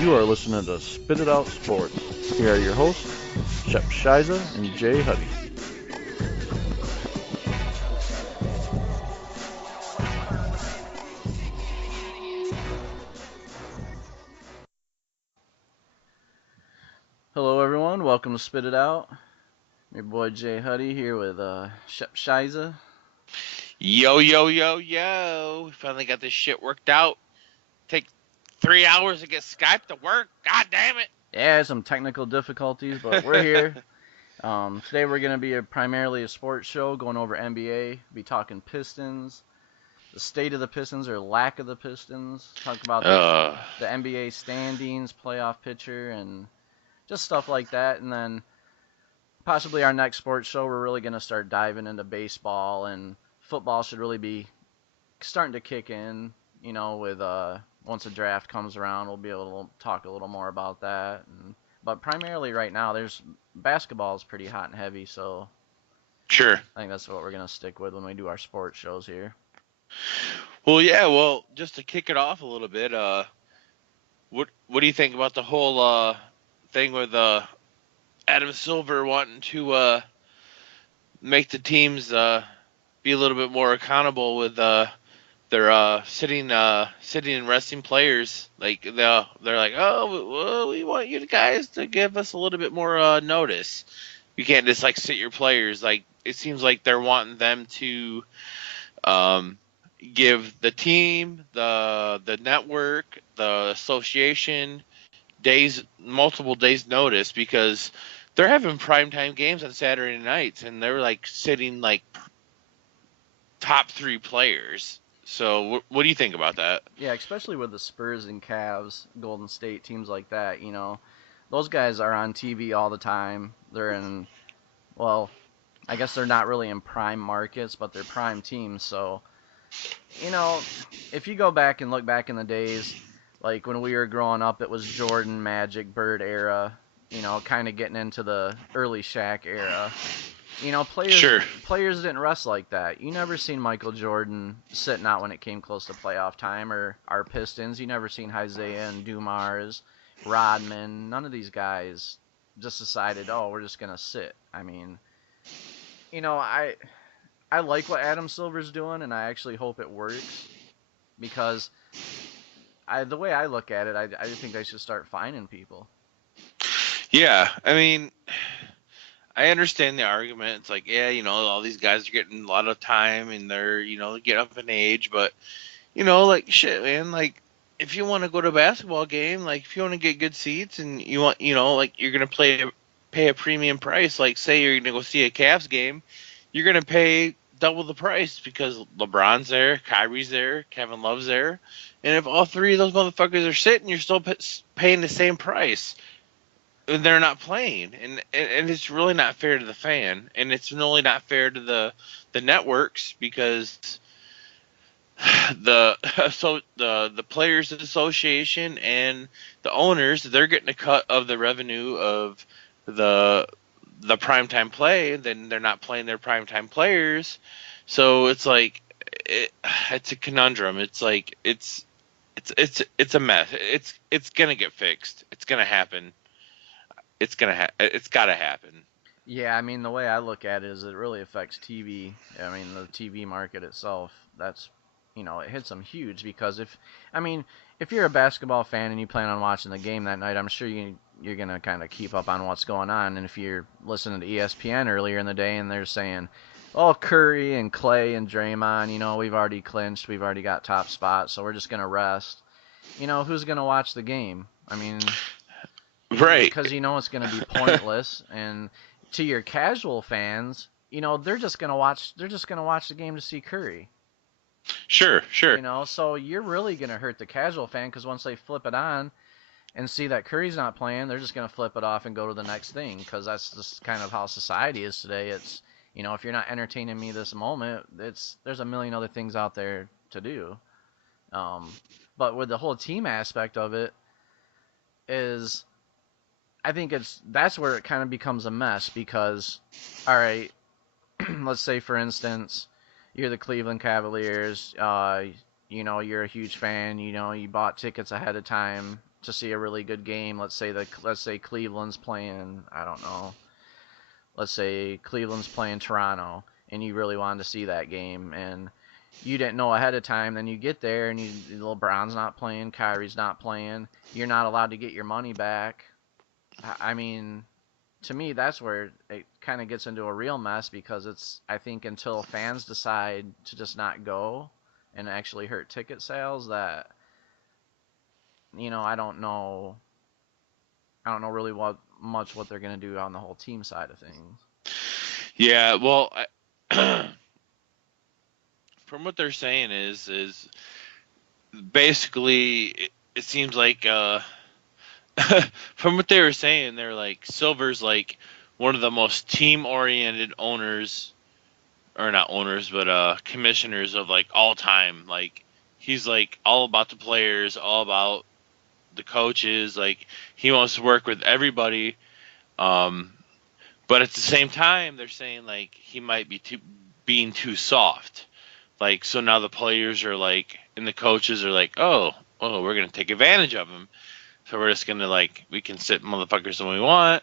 You are listening to Spit It Out Sports. Here are your hosts, Shep Shiza and Jay Huddy. Hello, everyone. Welcome to Spit It Out. Your boy Jay Huddy here with Shep Shiza. Yo, yo, yo, yo. We finally got this shit worked out. Take 3 hours to get Skype to work. God damn it. Yeah, some technical difficulties, but we're here. Today we're going to be primarily a sports show going over NBA. Be talking Pistons, the state of the Pistons or lack of the Pistons. Talk about Uh, the NBA standings, playoff picture, and just stuff like that. And then possibly our next sports show, we're really going to start diving into baseball, and football should really be starting to kick in, with once the draft comes around, we'll be able to talk a little more about that. But primarily right now, there's basketball is pretty hot and heavy, so sure. I think that's what we're going to stick with when we do our sports shows here. Well, yeah, well, just to kick it off a little bit, what do you think about the whole thing with Adam Silver wanting to make the teams be a little bit more accountable with their sitting and resting players? Like they're like, oh, well, we want you guys to give us a little bit more notice. You can't just like sit your players. Like it seems like they're wanting them to um, give the team, the network, the association multiple days notice because they're having primetime games on Saturday nights and they're like sitting like top three players. So what do you think about that? Yeah, especially with the Spurs and Cavs, Golden State teams like that, those guys are on TV all the time. They're in, well, I guess they're not really in prime markets, but they're prime teams. So, you know, if you go back and look back in the days, like when we were growing up, it was Jordan, Magic, Bird era, kind of getting into the early Shaq era. Players Sure. players didn't rest like that. You never seen Michael Jordan sitting out when it came close to playoff time, or our Pistons. You never seen Isaiah and Dumars, Rodman. None of these guys just decided, oh, we're just gonna sit. I mean, I like what Adam Silver's doing, and I actually hope it works because the way I look at it, I think they should start fining people. Yeah, I mean, I understand the argument. It's like, yeah, all these guys are getting a lot of time and they're, getting up in age, but like shit, man, like if you want to go to a basketball game, like if you want to get good seats and you want, like you're gonna pay a premium price. Like say you're gonna go see a Cavs game, you're gonna pay double the price because LeBron's there, Kyrie's there, Kevin Love's there, and if all three of those motherfuckers are sitting, you're still paying the same price. And they're not playing, and it's really not fair to the fan, and it's really not fair to the networks because the the players association and the owners, they're getting a cut of the revenue of the primetime play, and then they're not playing their primetime players. So it's like it's a conundrum. It's like it's a mess. It's gonna get fixed. It's gonna happen. It's gotta happen. Yeah, I mean, the way I look at it is it really affects TV. I mean, the TV market itself. That's, it hits them huge because if you're a basketball fan and you plan on watching the game that night, I'm sure you're gonna kind of keep up on what's going on. And if you're listening to ESPN earlier in the day and they're saying, "Oh, Curry and Clay and Draymond, we've already clinched, we've already got top spots, so we're just gonna rest." Who's gonna watch the game? I mean, Right. because it's going to be pointless. And to your casual fans, they're just going to watch. They're just going to watch the game to see Curry. Sure. Sure. So you're really going to hurt the casual fan because once they flip it on and see that Curry's not playing, they're just going to flip it off and go to the next thing because that's just kind of how society is today. It's if you're not entertaining me this moment, there's a million other things out there to do. But with the whole team aspect of it is I think that's where it kind of becomes a mess because, all right, let's say for instance, you're the Cleveland Cavaliers, you're a huge fan, you bought tickets ahead of time, to see a really good game. Let's say Cleveland's playing, I don't know. Let's say Cleveland's playing Toronto, and you really wanted to see that game, and you didn't know ahead of time. Then you get there, and LeBron's not playing, Kyrie's not playing. You're not allowed to get your money back. I mean, to me, that's where it kind of gets into a real mess, because I think until fans decide to just not go and actually hurt ticket sales, that, I don't know. I don't know really what they're going to do on the whole team side of things. Yeah, well, from what they're saying is basically it seems like from what they were saying, they're like Silver's like one of the most team oriented owners, or not owners, but commissioners of like all time. Like he's like all about the players, all about the coaches. Like he wants to work with everybody. Um, but at the same time, they're saying like he might be being too soft. Like so now the players are like, and the coaches are like, oh, we're gonna take advantage of him. So we're just gonna like, we can sit motherfuckers when we want.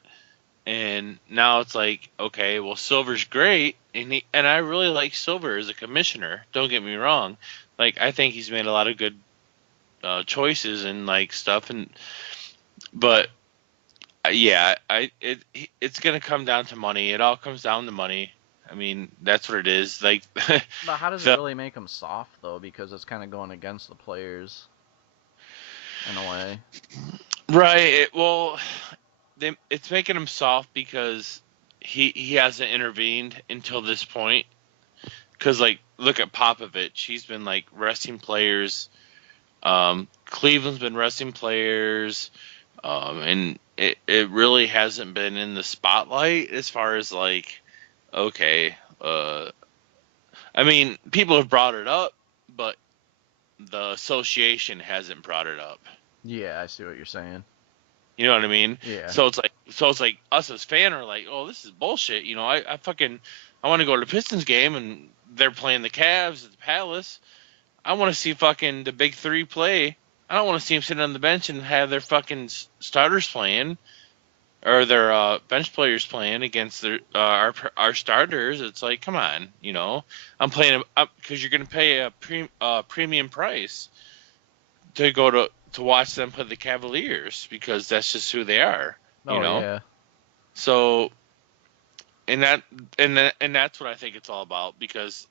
And now it's like, okay, well Silver's great, and I really like Silver as a commissioner. Don't get me wrong, like I think he's made a lot of good choices and like stuff, but yeah, it's gonna come down to money. It all comes down to money. I mean, that's what it is. Like, But how does it really make them soft, though? Because it's kind of going against the players in a way. right. Well, it's making him soft because he hasn't intervened until this point. Because like, look at Popovich. He's been like resting players. Cleveland's been resting players, and it really hasn't been in the spotlight as far as like, okay, I mean, people have brought it up, but the association hasn't brought it up. Yeah, I see what you're saying. You know what I mean? Yeah. So it's like us as fan are like, oh, this is bullshit. You know, I want to go to the Pistons game and they're playing the Cavs at the Palace. I want to see fucking the big three play. I don't want to see them sitting on the bench and have their fucking starters playing, or their bench players playing against our starters. It's like, come on, you know, I'm playing because you're gonna pay a premium price to go to watch them play the Cavaliers, because that's just who they are, you Oh know. yeah. So and that's what I think it's all about, because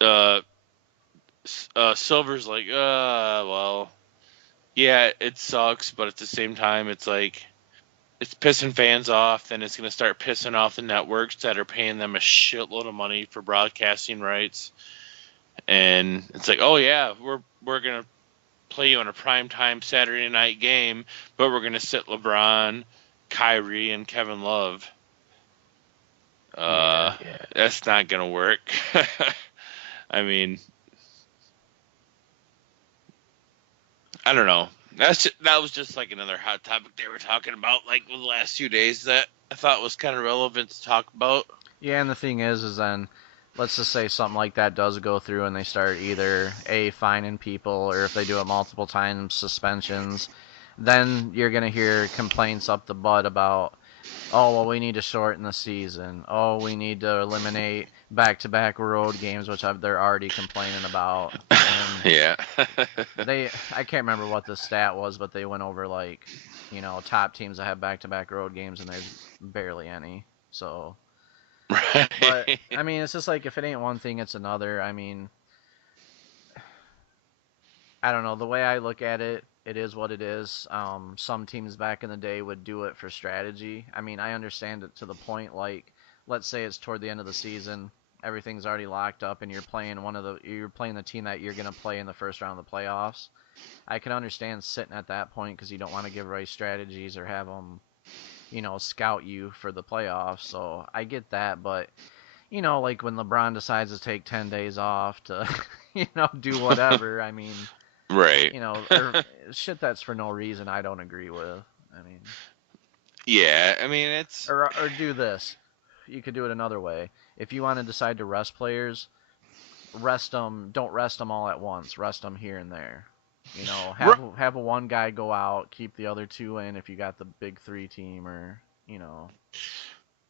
uh, Silver's like, well, yeah, it sucks, but at the same time, it's like, it's pissing fans off, then it's going to start pissing off the networks that are paying them a shitload of money for broadcasting rights. And it's like, oh yeah, we're going to play you on a primetime Saturday night game, but we're going to sit LeBron, Kyrie, and Kevin Love. Yeah. That's not going to work. I mean, I don't know. That was just like another hot topic they were talking about like the last few days that I thought was kind of relevant to talk about. Yeah, and the thing is then, let's just say something like that does go through and they start either fining people, or if they do it multiple times, suspensions. Then you're gonna hear complaints up the butt about, oh well, we need to shorten the season. Oh, we need to eliminate back-to-back road games, which they're already complaining about. And Yeah. I can't remember what the stat was, but they went over like, top teams that have back-to-back road games, and there's barely any. So, but Right. I mean, it's just like, if it ain't one thing, it's another. I mean, I don't know. The way I look at it, it is what it is. Some teams back in the day would do it for strategy. I mean, I understand it to the point, like, let's say it's toward the end of the season, everything's already locked up, and you're playing the team that you're gonna play in the first round of the playoffs. I can understand sitting at that point because you don't want to give away strategies or have them, scout you for the playoffs. So I get that, but like when LeBron decides to take 10 days off to, do whatever. I mean, Right. or shit that's for no reason, I don't agree with. I mean, Yeah. I mean, it's or do this. You could do it another way. If you want to decide to rest players, rest them. Don't rest them all at once. Rest them here and there. You know, R- have a one guy go out, keep the other two in if you got the big three team, or you know,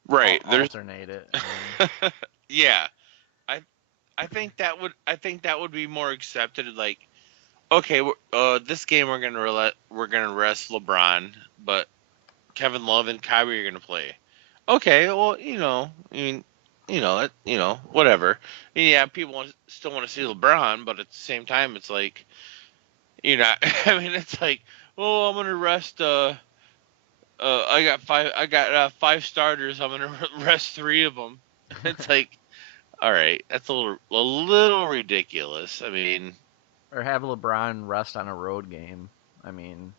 right. There's alternate it. I mean, yeah. I I think that would be more accepted. Like, okay, this game we're gonna rest LeBron, but Kevin Love and Kyrie are gonna play. Okay, well, whatever. Yeah, people still want to see LeBron, but at the same time, it's like, I mean, it's like, oh, I'm gonna rest. I got five starters. I'm gonna rest three of them. It's like, all right, that's a little ridiculous. I mean, or have LeBron rest on a road game. I mean,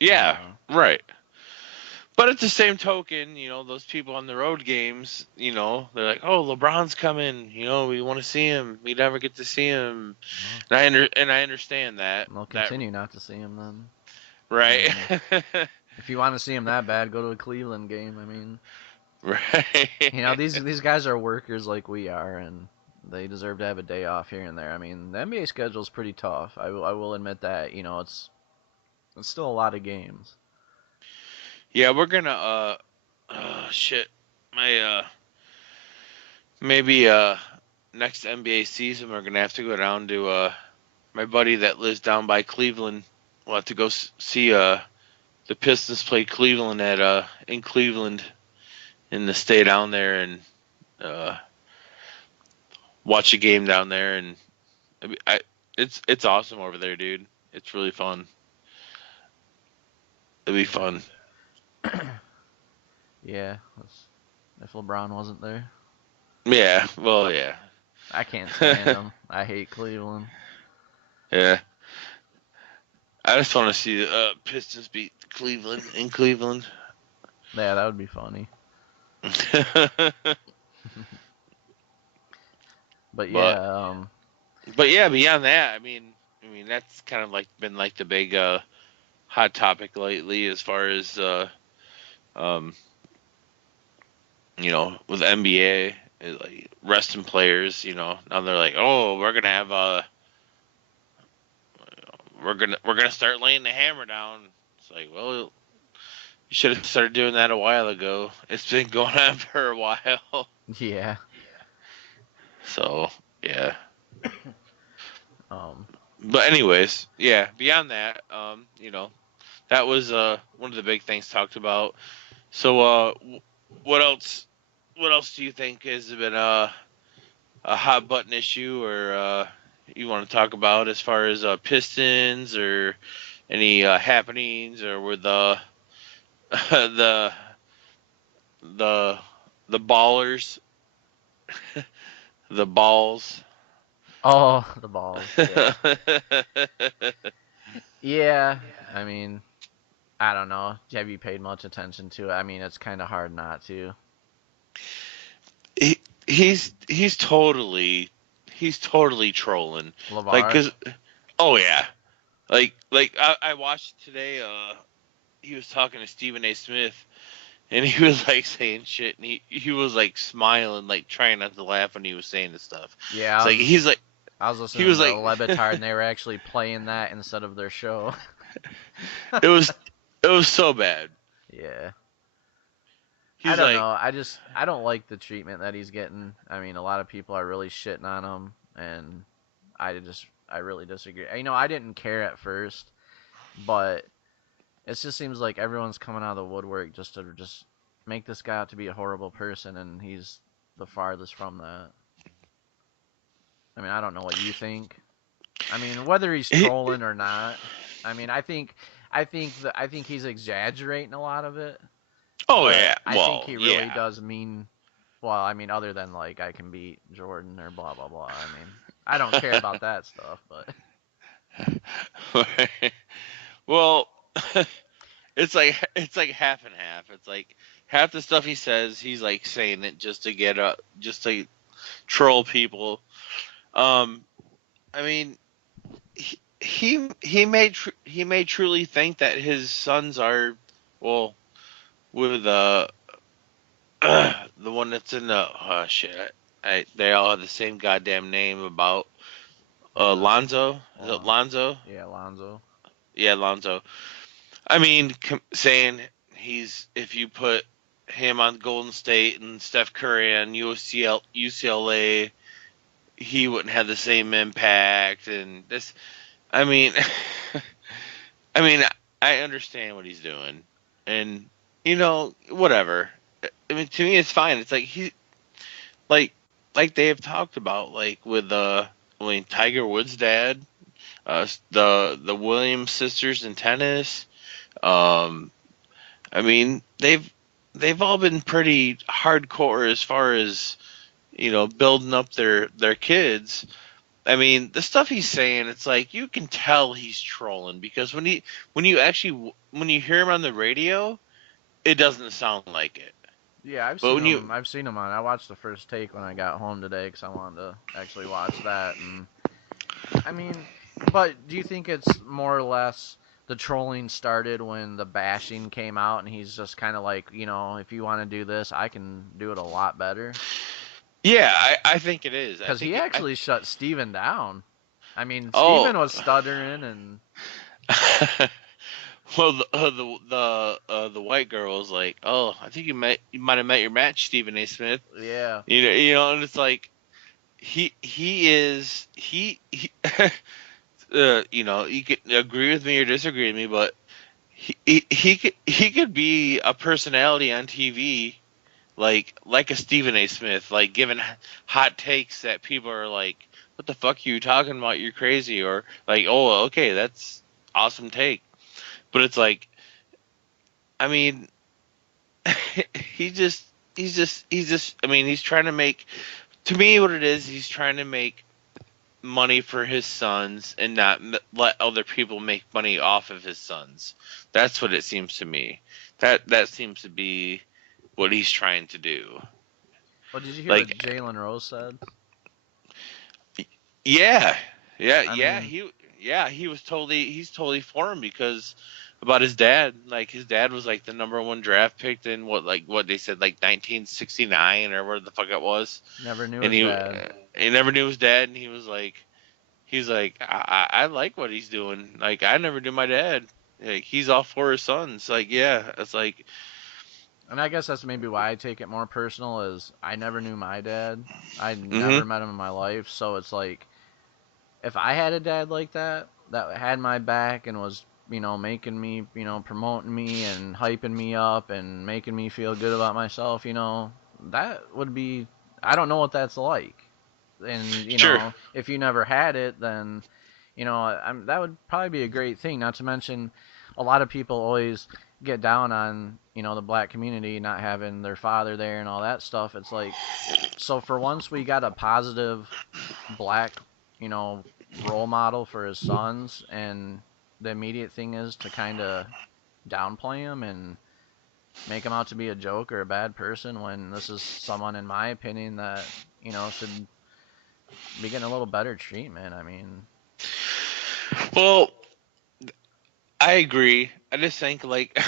you yeah, know, right. But at the same token, those people on the road games, they're like, "Oh, LeBron's coming. We want to see him. We never get to see him." well, And I understand that. they'll That continue not to see him then. I right, mean, if you want to see him that bad, go to a Cleveland game. I mean, you know, right. these guys are workers like we are, and they deserve to have a day off here and there. I mean, the NBA schedule is pretty tough. I will admit that. You know, it's still a lot of games. Yeah, we're gonna shit. My maybe next NBA season we're gonna have to go down to my buddy that lives down by Cleveland. We'll have to go see the Pistons play Cleveland at in Cleveland and to stay down there and uh, watch a game down there. And it's awesome over there, dude. It's really fun. It'll be fun. Yeah, if LeBron wasn't there, Yeah. Well, yeah. I can't stand him. I hate Cleveland. Yeah. I just want to see the Pistons beat Cleveland in Cleveland. Yeah, that would be funny. But but yeah, but yeah, beyond that, I mean that's kind of like been like the big hot topic lately as far as um with NBA, like resting players. Now they're like, oh, we're gonna start laying the hammer down. It's like, well, you should have started doing that a while ago. It's been going on for a while. yeah, So yeah. um, But anyways, yeah. Beyond that, that was one of the big things talked about. So what else? What else do you think has been a hot button issue, or you want to talk about as far as Pistons or any happenings, or with the the the ballers, the balls? oh, the balls. Yeah, yeah. I mean, I don't know. Have you paid much attention to it? I mean, it's kind of hard not to. he, he's totally trolling. Like, Lavar. cause oh yeah, like I watched today. He was talking to Stephen A. Smith, and he was like saying shit, and he was like smiling, like trying not to laugh when he was saying this stuff. Yeah, It's like I was he listening was to like Levitard, and they were actually playing that instead of their show. it was it was so bad. Yeah. I He's don't like, know. I don't like the treatment that he's getting. I mean, a lot of people are really shitting on him, and I really disagree. You know, I didn't care at first, but it just seems like everyone's coming out of the woodwork just to just make this guy out to be a horrible person, and he's the farthest from that. I mean, I don't know what you think. I mean, whether he's he, trolling or not, I mean, I think he's exaggerating a lot of it, oh but yeah, I think well he really yeah. does mean well. I mean, other than like I can beat Jordan or blah blah blah. I mean, I don't care about that stuff, but Well, it's like half and half. It's like half the stuff he says, he's like saying it just to troll people. Um, I mean, he may truly think that his sons are, well, with the one that's in the, oh shit, they all have the same goddamn name about Yeah. Lonzo. Is it Well, Lonzo? yeah, Lonzo. Yeah, Lonzo. I mean, saying he's if you put him on Golden State and Steph Curry on UCLA, he wouldn't have the same impact. And this, I mean, I mean, I understand what he's doing, and whatever. I mean, to me, it's fine. It's like like like they have talked about, like with I mean, Tiger Woods' dad, the Williams sisters in tennis. Um, I mean, they've all been pretty hardcore as far as building up their kids. I mean, the stuff he's saying, it's like you can tell he's trolling because when you hear him on the radio, it doesn't sound like it. Yeah, I've But seen when you him. I've seen him on. I watched the first take when I got home today because I wanted to actually watch that. And I mean, but do you think it's more or less the trolling started when the bashing came out, and he's just kind of like, if you want to do this, I can do it a lot better. Yeah, I think it is. I Because he think actually shut Steven down. I mean, oh. Steven was stuttering, and Well, the white girl was like, "Oh, I think you might have met your match, Stephen A. Smith." yeah, And it's like he is he you could agree with me or disagree with me, but he could be a personality on TV like a Stephen A. Smith, like giving hot takes that people are like, "What the fuck are you talking about? You're crazy," or like, "Oh, okay, that's awesome take." But it's like, I mean, he just he's just I mean, he's trying to make, to me what it is, he's trying to make money for his sons and not let other people make money off of his sons. That's what it seems to me. That seems to be what he's trying to do. well, did you hear what Like, Jalen Rose said? yeah, yeah, I yeah. mean, He's totally for him because about his dad. Like his dad was like the number one draft pick in what they said, like 1969 or whatever the fuck it was. never knew And his dad. he never knew his dad, and he's like, I like what he's doing. Like I never knew my dad. Like he's all for his sons. Like yeah, it's like And I guess that's maybe why I take it more personal is I never knew my dad. I mm-hmm. never met him in my life, so it's like if I had a dad like that had my back and was, making me, promoting me and hyping me up and making me feel good about myself, that would be I don't know what that's like. And, Sure. if you never had it, then, that would probably be a great thing. Not to mention a lot of people always get down on, the black community not having their father there and all that stuff. It's like so for once we got a positive black, you know, role model for his sons, and the immediate thing is to kind of downplay him and make him out to be a joke or a bad person when this is someone, in my opinion, that should be getting a little better treatment. I mean, Well, I agree. I just think like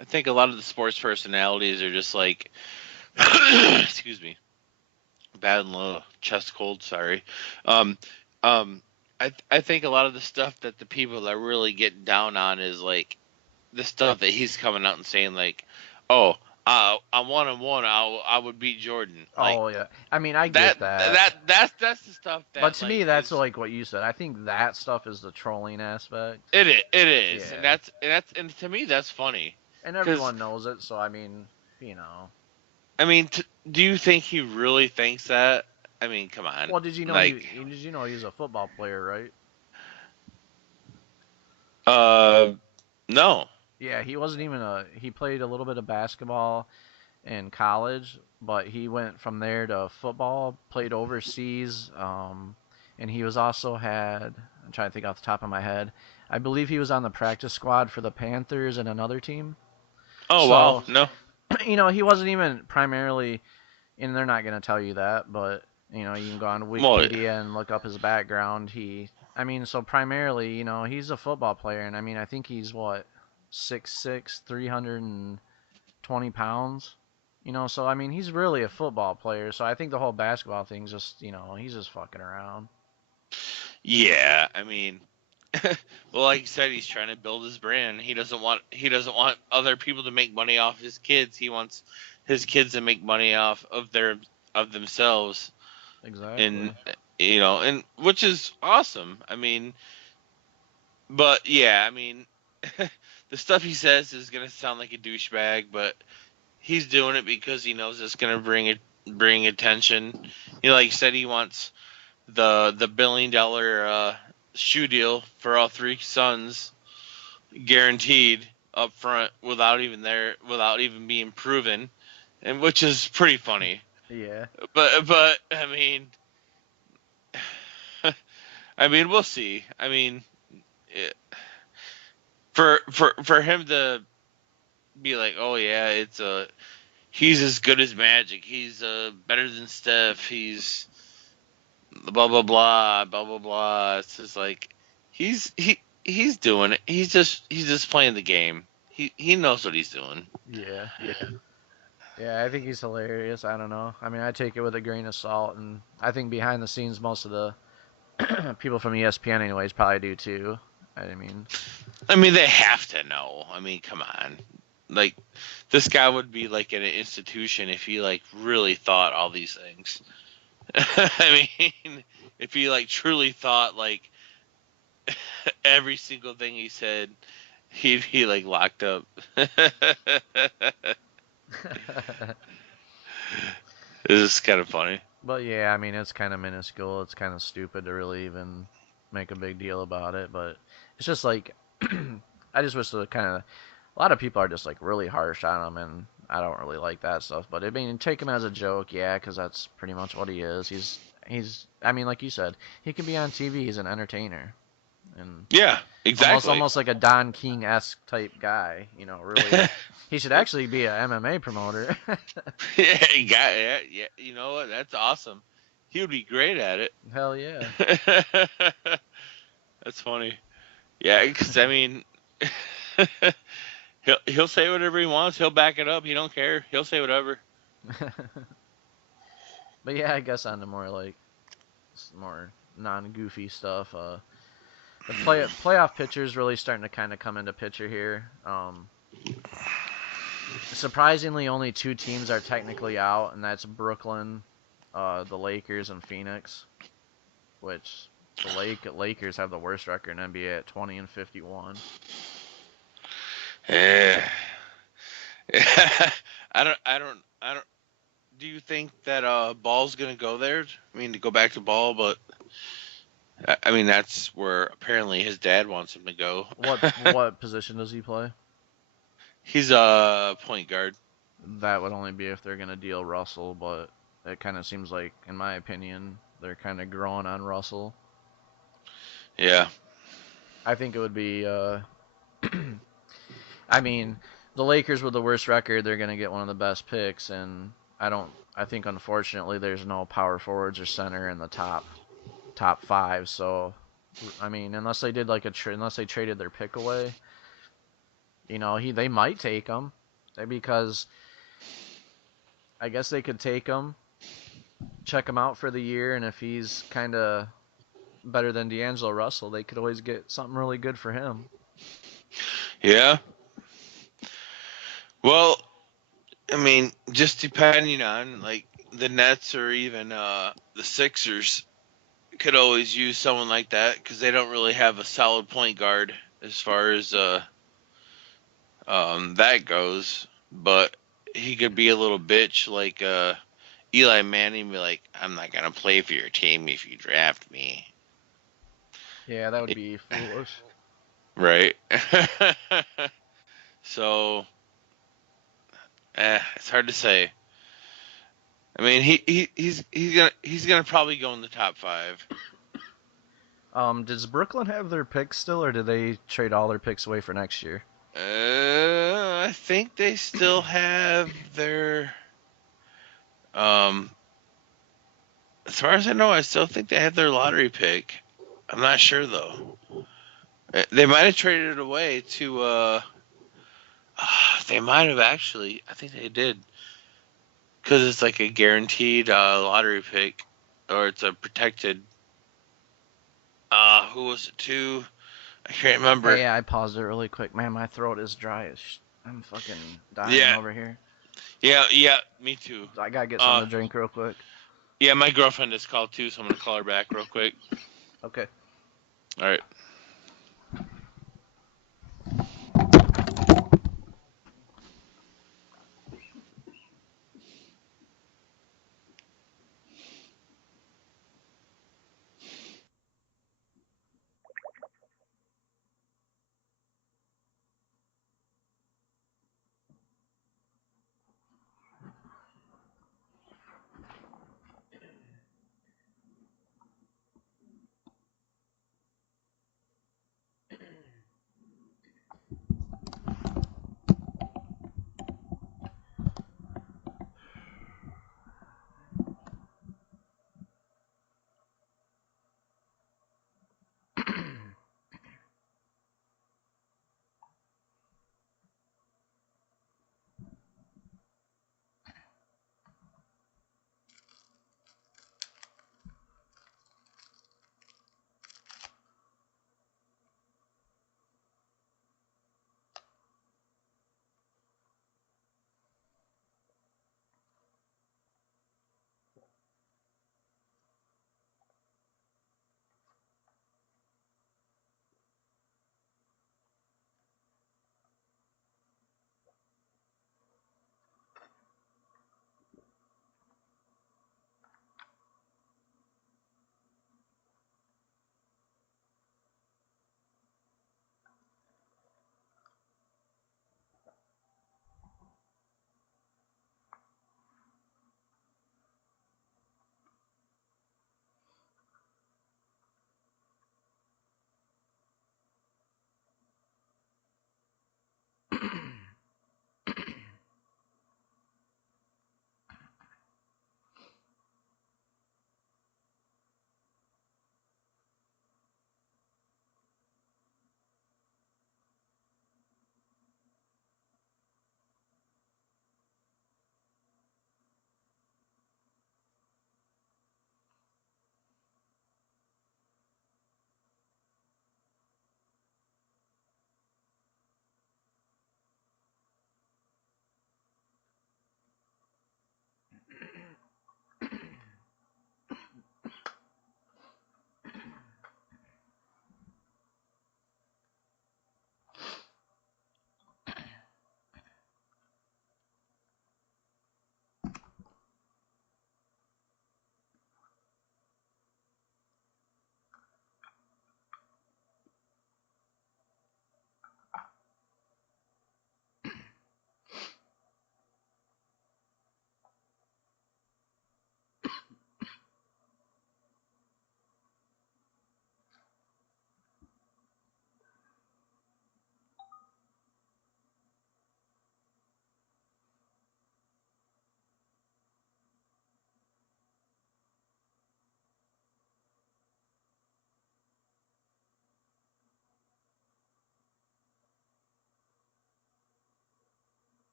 I think a lot of the sports personalities are just like excuse me, bad and low, chest cold. Sorry. Um, um, I think a lot of the stuff that the people that really get down on is like the stuff that he's coming out and saying like, oh, I'm 1-1. I would beat Jordan. Like oh yeah, I mean, I that get that, that that's the stuff but that to like me, that's is like what you said. I think that stuff is the trolling aspect. it is, and Yeah, that's to me that's funny and because everyone knows it, so I mean, you know. I mean, do you think he really thinks that? I mean, come on. Well, did you know Like, he's a football player, right? uh, no. Yeah, he wasn't even a. He played a little bit of basketball in college, but he went from there to football. Played overseas, and he was also had. I'm trying to think off the top of my head. I believe he was on the practice squad for the Panthers and another team. Oh wow, So, no. he wasn't even primarily. And they're not going to tell you that, but you can go on Well, Wikipedia and look up his background. I mean, so primarily, he's a football player, and I mean, I think he's what 6'6", 320 pounds. So I mean, he's really a football player. So I think the whole basketball thing's just, he's just fucking around. Yeah, I mean, well, like you said, he's trying to build his brand. He doesn't want other people to make money off his kids. He wants his kids to make money off of themselves, and Exactly. and which is awesome. I mean, but yeah, I mean, the stuff he says is gonna sound like a douchebag, but he's doing it because he knows it's gonna bring attention. Like you said, he wants the $1 billion shoe deal for all three sons guaranteed up front without even being proven, and which is pretty funny. Yeah. But I mean we'll see. I mean eh, for him to be like, oh yeah, he's as good as Magic. He's better than Steph. He's blah blah blah blah blah blah. It's just like he's doing it. He's just playing the game. He knows what he's doing. Yeah. Yeah, I think he's hilarious. I don't know. I mean, I take it with a grain of salt, and I think behind the scenes, most of the people from ESPN, anyways, probably do too. I mean, I mean, they have to know. I mean, come on. Like this guy would be like in an institution if he like really thought all these things. I mean, if he like truly thought like every single thing he said, he'd be like locked up. It's kind of funny. but yeah, I mean, it's kind of minuscule. It's kind of stupid to really even make a big deal about it. But it's just like, I just wish the kind of a lot of people are just like really harsh on him, and I don't really like that stuff. But I mean, take him as a joke, yeah, because that's pretty much what he is. He's. I mean, like you said, he can be on TV. He's an entertainer, and Yeah, almost exactly. almost like a Don King esque type guy. Really, he should actually be a MMA promoter. Yeah, yeah, yeah. You know what? That's awesome. He would be great at Hell yeah. it. That's funny. Yeah, because I mean, he'll say whatever he wants. He'll back it up. He don't care. He'll say whatever. But yeah, I guess on the more non goofy stuff. The playoff pitchers really starting to kind of come into picture here. Surprisingly, only two teams are technically out, and that's Brooklyn, the Lakers, and Phoenix. Which the Lakers have the worst record in NBA at 20-51. Yeah. I don't. Do you think that Ball's gonna go there? I mean, to go back to Ball, but I mean that's where apparently his dad wants him to go. What position does he play? He's a point guard. That would only be if they're gonna deal Russell, but it kind of seems like, in my opinion, they're kind of growing on Russell. Yeah. I think it would be. I mean, the Lakers with the worst record, they're gonna get one of the best picks, and I don't. I think unfortunately there's no power forwards or center in the top five. So, I mean, unless they did like unless they traded their pick away, they might take him, because I guess they could take him, check him out for the year, and if he's kind of better than D'Angelo Russell, they could always get something really good for him. Yeah. Well, I mean, just depending on like the Nets or even the Sixers could always use someone like that because they don't really have a solid point guard as far as that goes. But he could be a little bitch like Eli Manning, be like, "I'm not gonna play for your team if you draft me." Yeah, that would be foolish. Right. So, it's hard to say. I mean, he's gonna probably go in the top five. Does Brooklyn have their picks still, or do they trade all their picks away for next year? I think they still have their. Um, as far as I know, I still think they have their lottery pick. I'm not sure though. They might have traded it away to. They might have actually. I think they did because it's like a guaranteed lottery pick, or it's a protected. Who was it to? I can't remember. Hey, I paused it really quick. Man, my throat is dry as I'm fucking dying Yeah, over here. yeah, me too. I gotta get Uh, something to drink real quick. yeah, my girlfriend is called too, so I'm gonna call her back real quick. Okay. All right.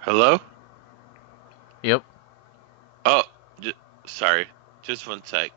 Hello? Yep. Oh, j- sorry. Just one sec.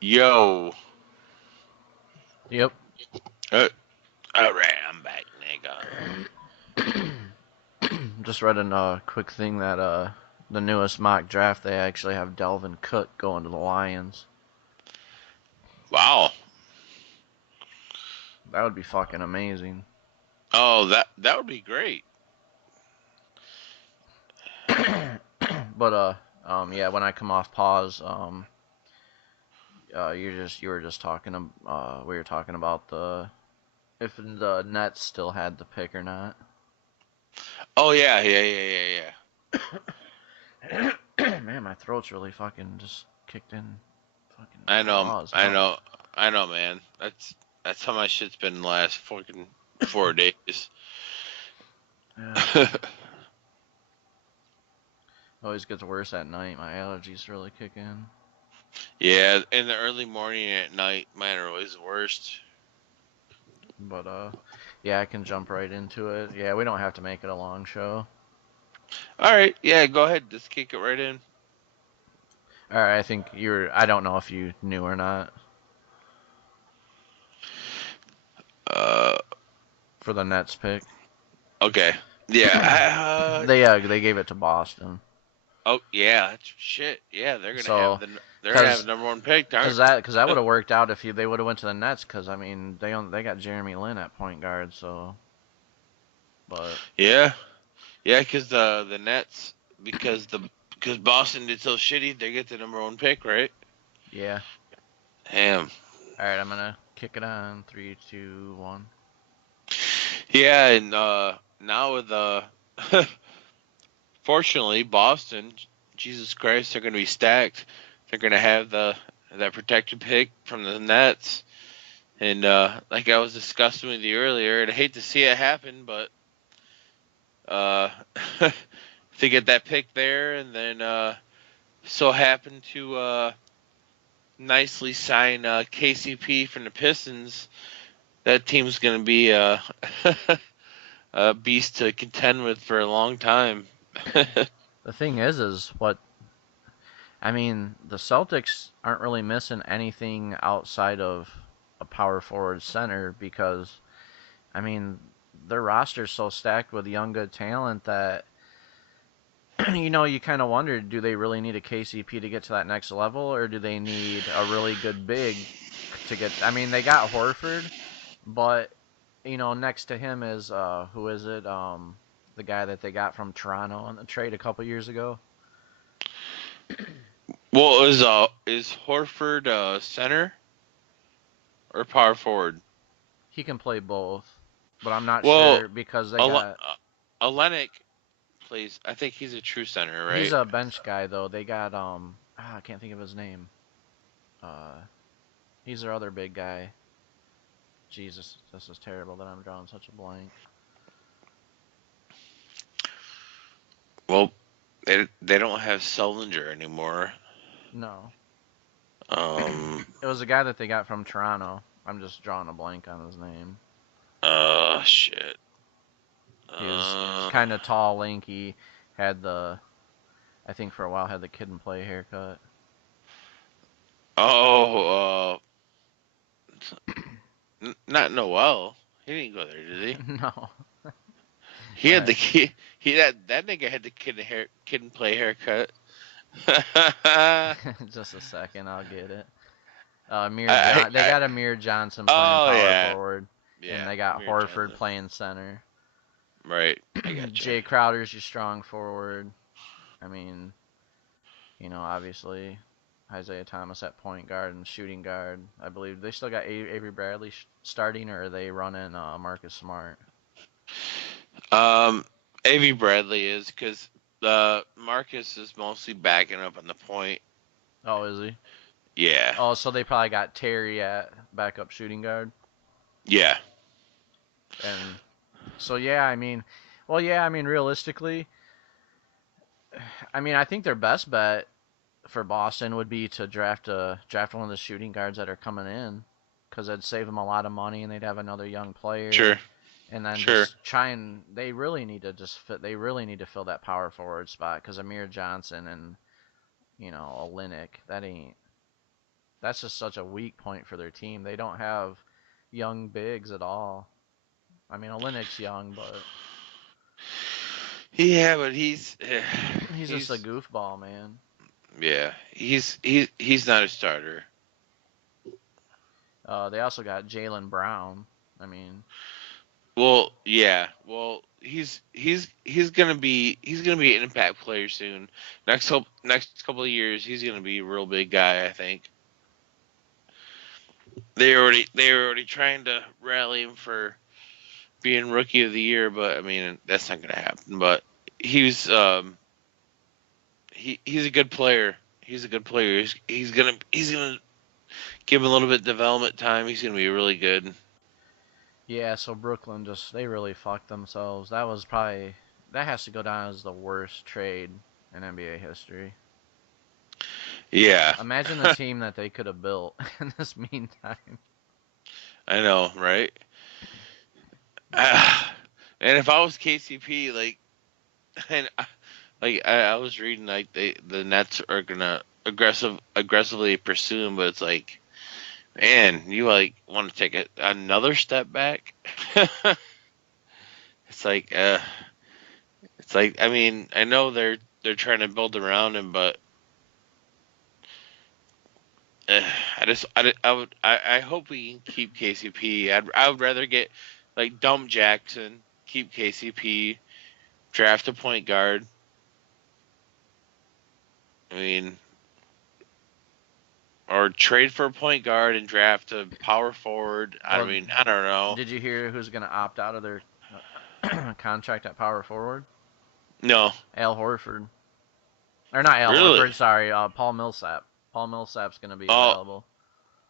Yo. Yep. Uh, all right, I'm back, nigga. Just read a quick thing that the newest mock draft they actually have Dalvin Cook going to the Lions. Wow. That would be fucking amazing. Oh, that would be great. But yeah, when I come off pause, you were just talking we were talking about the if the Nets still had the pick or not. Oh yeah. Man, my throat's really fucking just kicked in. Fucking I know, raw as I hell. know, I know, man. That's how my shit's been the last fucking 4 days. Yeah. Always gets worse at night. My allergies really kick in. Yeah, in the early morning and at night, mine are always the worst. But yeah, I can jump right into it. Yeah, we don't have to make it a long show. All right, yeah, go ahead, just kick it right in. All right, I think you're. I don't know if you knew or not Uh, for the Nets pick. okay, yeah. They gave it to Boston. Oh yeah, shit. Yeah, So, they're gonna have cause the number one pick, darn. that would have worked out if they would have went to the Nets. Cause I mean they got Jeremy Lin at point guard. So, but Yeah, yeah, because the Nets because Boston did so shitty, they get the number one pick, right? yeah. Damn. All right, I'm gonna kick it on. 3, 2, 1. Yeah, and now with fortunately Boston, Jesus Christ, they're gonna be stacked. They're gonna have that protected pick from the Nets, and like I was discussing with you earlier, and I hate to see it happen, but uh, to get that pick there, and then so happen to nicely sign KCP from the Pistons. That team's gonna be a beast to contend with for a long time. The thing is what I mean. The Celtics aren't really missing anything outside of a power forward center because I mean their roster's so stacked with young good talent that you kind of wonder, do they really need a KCP to get to that next level, or do they need a really good big to get? I mean, they got Horford, but next to him is who is it? The guy that they got from Toronto on the trade a couple years ago. Well, is Horford center or power forward? He can play both, but I'm not Well, sure because they Al- got. Olenek plays. I think he's a true center, He's right? a bench guy though. They got I can't think of his name. Uh, he's their other big guy. Jesus, this is terrible that I'm drawing such a blank. Well, they don't have Sullinger anymore. No, Um. it was a guy that they got from Toronto. I'm just drawing a blank on his name. Shit. He was Uh. kind of tall, lanky, had I think for a while had the kid and play haircut. Oh. Not Noel. He didn't go there, did he? No. He had the Alright. kid. That nigga had the kid and play haircut. Just a second, I'll get it. They I got Amir Johnson playing oh power yeah, forward, and yeah, they got Amir Horford Johnson. playing center. Right, I got you. Jay Crowder's your strong forward. I mean, obviously Isaiah Thomas at point guard and shooting guard. I believe they still got Avery Bradley starting, or are they running Marcus Smart? Av Bradley is because Marcus is mostly backing up on the point. Oh, is he? Yeah, Oh, so they probably got Terry at backup shooting guard. yeah. And so yeah, I mean realistically, I think their best bet for Boston would be to draft one of the shooting guards that are coming in, because that'd save them a lot of money and they'd have another young player. Sure, And then sure. just try and they really need to they really need to fill that power forward spot because Amir Johnson and Olenek, that ain't that's just such a weak point for their team. They don't have young bigs at all. I mean, Olynyk's young, but Yeah, but he's just a he's goofball, man. yeah, he's not a starter. They also got Jalen Brown. I mean, Well, yeah. Well, he's gonna be an impact player soon. Next couple of years, he's gonna be a real big guy. I think they were already trying to rally him for being rookie of the year, but I mean that's not gonna happen. But he's a good player. He's a good player. He's gonna give him a little bit of development time. He's gonna be really good. yeah. So Brooklyn just they really fucked themselves. That has to go down as the worst trade in NBA history. Yeah, Imagine the team that they could have built in this meantime. I know, right? And if I was KCP, and I was reading like the Nets are gonna aggressively pursue him, but it's like, man, you like want to take another step back? it's like uh, it's like I mean I know they're trying to build around him, but uh, I hope we can keep KCP. I would rather get like dump Jackson, keep KCP, draft a point guard. I mean, or trade for a point guard and draft a power forward. I Well, mean, I don't know. did you hear who's going to opt out of their contract at power forward? No, Al Horford. Or not Al really. Horford, sorry, Paul Millsap. Paul Millsap's going to be Oh, available.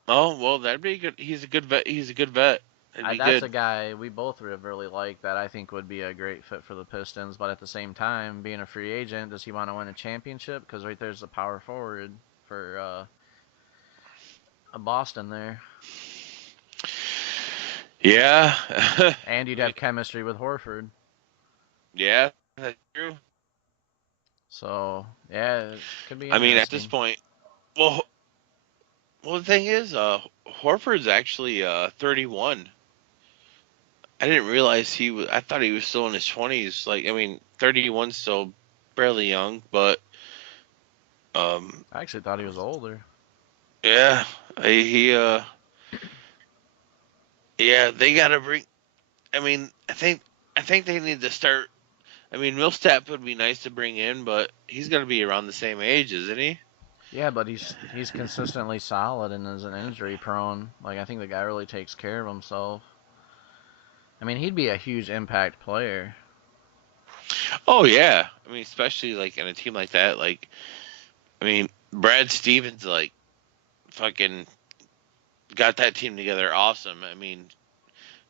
well, that'd be good. He's a good vet. He's a good vet. That'd be That's good. a guy we both would really like that I think would be a great fit for the Pistons. But at the same time, being a free agent, does he want to win a championship? Because right there's the power forward for Boston there. Yeah, And you'd have chemistry with Horford. yeah, that's true. So, yeah, it could be I mean, at this interesting. point, well, the thing is, Horford's actually 31. I didn't realize he was. I thought he was still in his 20s. Like, I mean, 31's still fairly young, but um, I actually thought he was older. yeah, yeah, they gotta bring. I mean, I think they need to start. I mean, Millsap would be nice to bring in, but he's gonna be around the same age, isn't he? Yeah, but he's consistently solid and isn't injury prone. Like I think the guy really takes care of himself. I mean, he'd be a huge impact player. Oh yeah. I mean, especially like in a team like that. Like, I mean, Brad Stevens like fucking got that team together. Awesome. I mean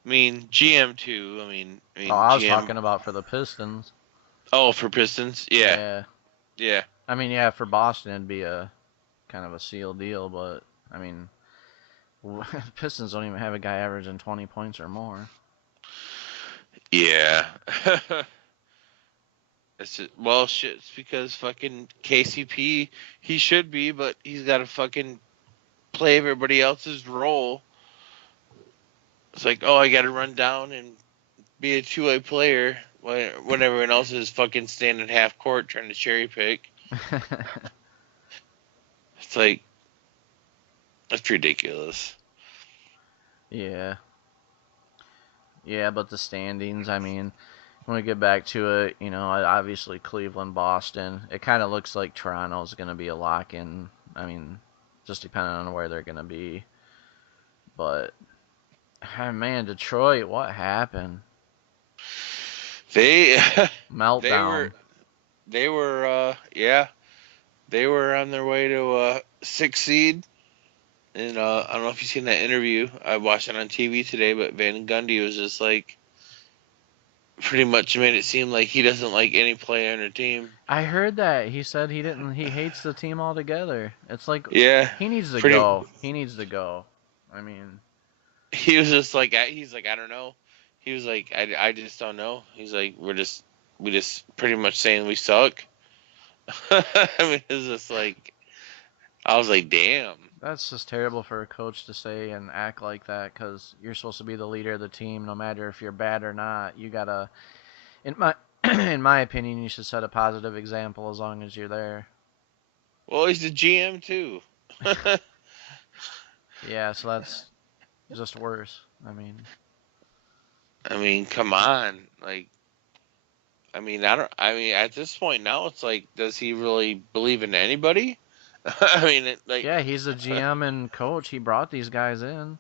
GM too. I Oh, mean I was GM. talking about for the Pistons. Oh, for Pistons. Yeah. Yeah. Yeah. I mean, yeah, for Boston it'd be a kind of a sealed deal, but I mean, Pistons don't even have a guy averaging 20 points or more. Yeah. It's just, well, shit. It's because fucking KCP, he should be, but he's got to fucking play everybody else's role. It's like, oh, I got to run down and be a two-way player when everyone else is fucking standing half court trying to cherry pick. It's like that's ridiculous. Yeah. Yeah, but the standings, I mean, when we get back to it, obviously Cleveland, Boston, it kind of looks like Toronto's going to be a lock in. I mean, just depending on where they're going to be. But, man, Detroit, what happened? They they were Meltdown. yeah, they were on their way to succeed. And I don't know if you've seen that interview. I watched it on TV today, but Van Gundy was just like pretty much made it seem like he doesn't like any player on the team. I heard that. He said he hates the team altogether. It's like, Yeah, he needs to pretty. go. He needs to go. I mean, He was just like he's like I don't know. He was like I just don't know. He's like we just pretty much saying we suck. I mean it's just like I was like damn. That's just terrible for a coach to say and act like that because you're supposed to be the leader of the team, no matter if you're bad or not. You gotta, in my in my opinion, you should set a positive example as long as you're there. Well, he's the GM too. Yeah, so that's just worse. I mean, I mean, come on. Like, I mean, I don't. I mean, at this point now, it's like, does he really believe in anybody? I mean, yeah, he's the GM and coach. He brought these guys in.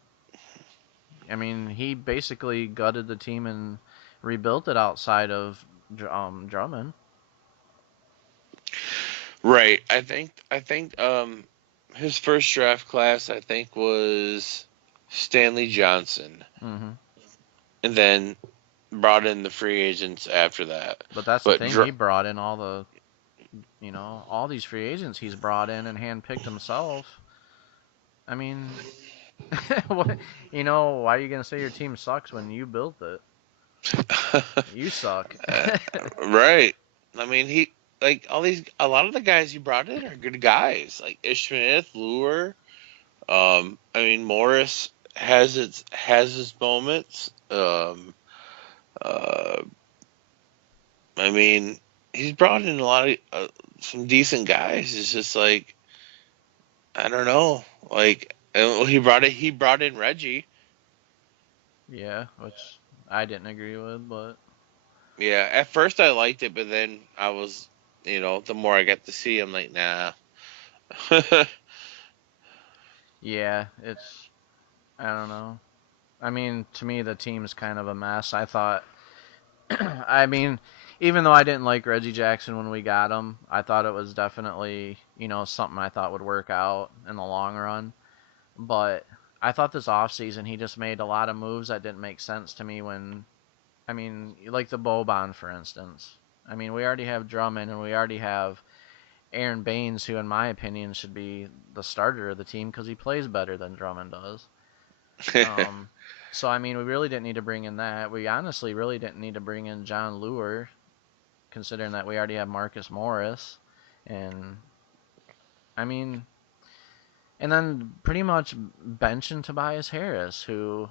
I mean, he basically gutted the team and rebuilt it outside of Drummond. right. I think his first draft class I think was Stanley Johnson, Hmm. and then brought in the free agents after that. But that's the But thing. He brought in all the, all these free agents he's brought in and handpicked himself. I mean, what, why are you gonna say your team sucks when you built it? You suck. right. I mean, he like a lot of the guys you brought in are good guys, like Ish Smith, Lure. I mean, Morris has his moments. Uh, I mean, he's brought in a lot of some decent guys. It's just like, I don't know, like he brought in Reggie. Yeah, which I didn't agree with, but Yeah, at first I liked it, but then I was, the more I got to see him, like, nah. yeah, I don't know. I mean, to me, the team's kind of a mess. I thought, I mean, even though I didn't like Reggie Jackson when we got him, I thought it was definitely, something I thought would work out in the long run. But I thought this offseason he just made a lot of moves that didn't make sense to me when, I mean, like the Boban, for instance. I mean, we already have Drummond and we already have Aaron Baines, who, in my opinion, should be the starter of the team because he plays better than Drummond does. Um, so I mean, we really didn't need to bring in that. We honestly really didn't need to bring in John Lure, considering that we already have Marcus Morris, and I mean, and then pretty much benching Tobias Harris, who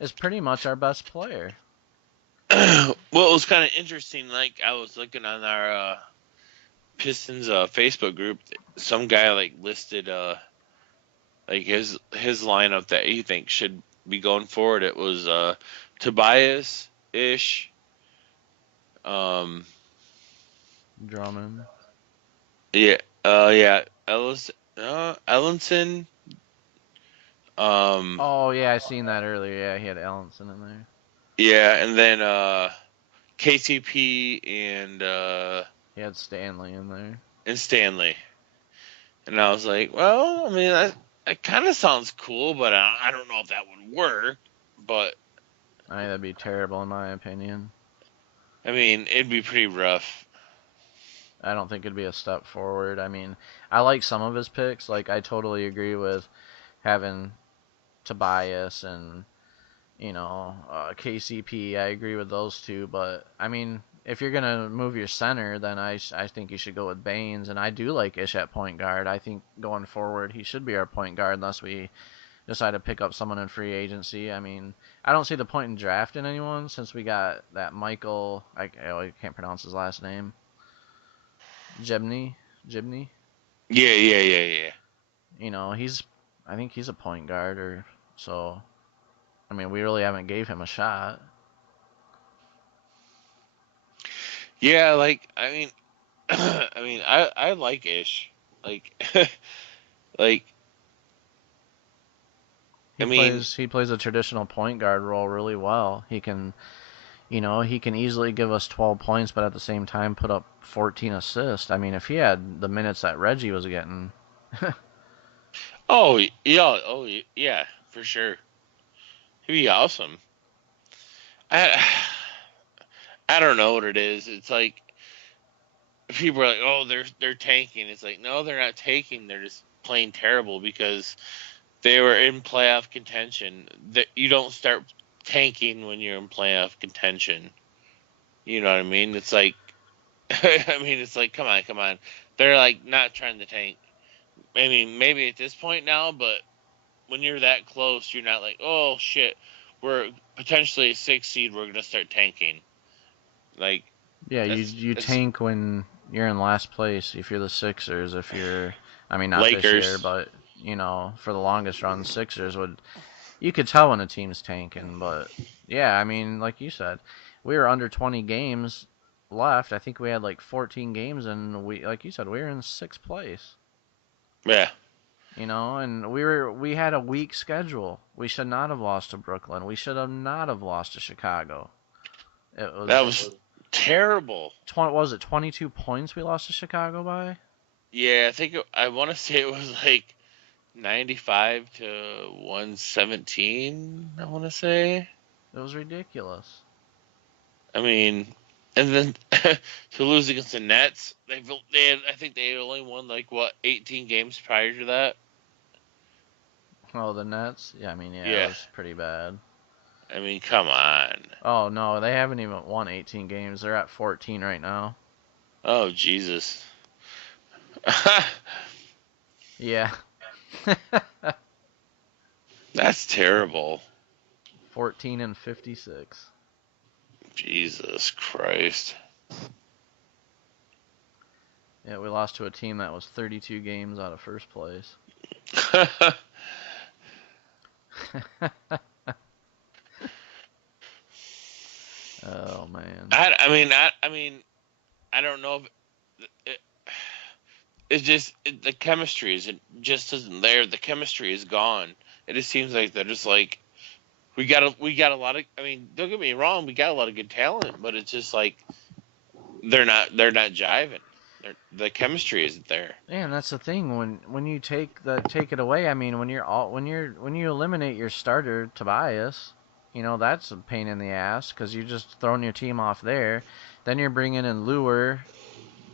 is pretty much our best player. Well, it was kind of interesting. Like, I was looking on our Pistons Facebook group. Some guy like listed like his lineup that he thinks should be going forward. It was Tobias, Ish, um, Drummond. yeah, yeah, Ellenson, um, Oh yeah, I seen that earlier. Yeah, he had Allenson in there. yeah, and then KCP He had Stanley in there. and Stanley. And I was like, well, I mean, that kind of sounds cool, but I don't know if that would work. But I think that'd be terrible in my opinion. I mean, it'd be pretty rough. I don't think it'd be a step forward. I mean, I like some of his picks. Like I totally agree with having Tobias and KCP. I agree with those two, but I mean, if you're gonna move your center, then I think you should go with Baines, and I do like Ish at point guard. I think going forward he should be our point guard unless we decide to pick up someone in free agency. I mean, I don't see the point in drafting anyone since we got that Michael. I can't pronounce his last name. Jebney, Jibney. Yeah, yeah, yeah, yeah. He's I think he's a point guard or so. I mean, we really haven't gave him a shot. Yeah, like I mean, I like Ish. Like, like I He mean, plays he plays a traditional point guard role really well. He can easily give us 12 points, but at the same time put up 14 assists. I mean, if he had the minutes that Reggie was getting, yeah, for sure. He'd be awesome. I I don't know what it is. It's like people are like, oh, they're tanking. It's like, no, they're not tanking. They're just playing terrible because they were in playoff contention. That you don't start tanking when you're in playoff contention. You know what I mean? It's like, I mean, it's like, come on. They're like not trying to tank. I mean, maybe at this point now, but when you're that close, you're not like, oh shit, we're potentially a 6 seed. We're gonna start tanking. Like Yeah, that's you it's tank when you're in last place. If you're the Sixers, if you're, I mean, not this year, Lakers. but for the longest run, Sixers would. You could tell when a team's tanking, but yeah, I mean, like you said, we were under 20 games left. I think we had like 14 games, and like you said, we were in sixth place. Yeah, And we had a weak schedule. We should not have lost to Brooklyn. We should have not have lost to Chicago. It that was was terrible. what was it 22 points we lost to Chicago by? Yeah, I want to say it was like 95 to 117. I want to say. It was ridiculous. I mean, and then to lose against the Nets, I think they had only won like what 18 games prior to that. Oh, the Nets? Yeah, I mean, yeah, it Yeah, was pretty bad. I mean, come on. Oh, no, they haven't even won 18 games. They're at 14 right now. Oh Jesus. Yeah. That's terrible. 14 and 56. Jesus Christ. Yeah, we lost to a team that was 32 games out of first place. Oh, man. I don't know if it, it's just the chemistry just isn't there. The chemistry is gone. It just seems like they're just like we got a lot of. I mean, don't get me wrong, we got a lot of good talent, but it's just like they're not jiving. The chemistry isn't there. Yeah, and that's the thing when you take it away. I mean, when you eliminate your starter Tobias, that's a pain in the ass because you're just throwing your team off there. Then you're bringing in Lure.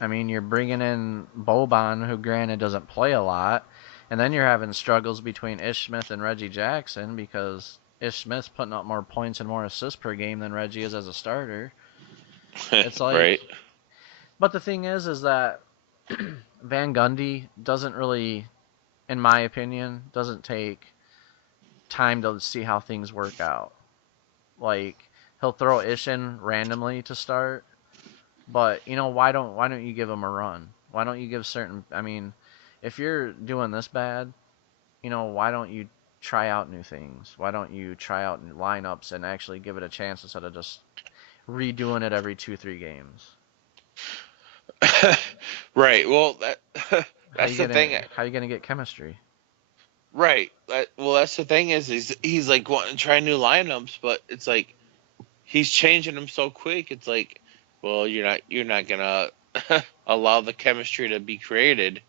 I mean, you're bringing in Boban, who granted doesn't play a lot, and then you're having struggles between Ish Smith and Reggie Jackson because Ish Smith's putting up more points and more assists per game than Reggie is as a starter. It's like, Right. but the thing is that Van Gundy doesn't really, in my opinion, doesn't take time to see how things work out. Like he'll throw Ish in randomly to start, but why don't you give him a run? Why don't you give certain? I mean, if you're doing this bad, why don't you try out new things? Why don't you try out new lineups and actually give it a chance instead of just redoing it every 2-3 games? Right. Well, How that's you the gonna thing. how you gonna get chemistry? Right. Well, that's the thing is he's like wanting to try new lineups, but it's like he's changing them so quick. It's like, well, you're not gonna allow the chemistry to be created.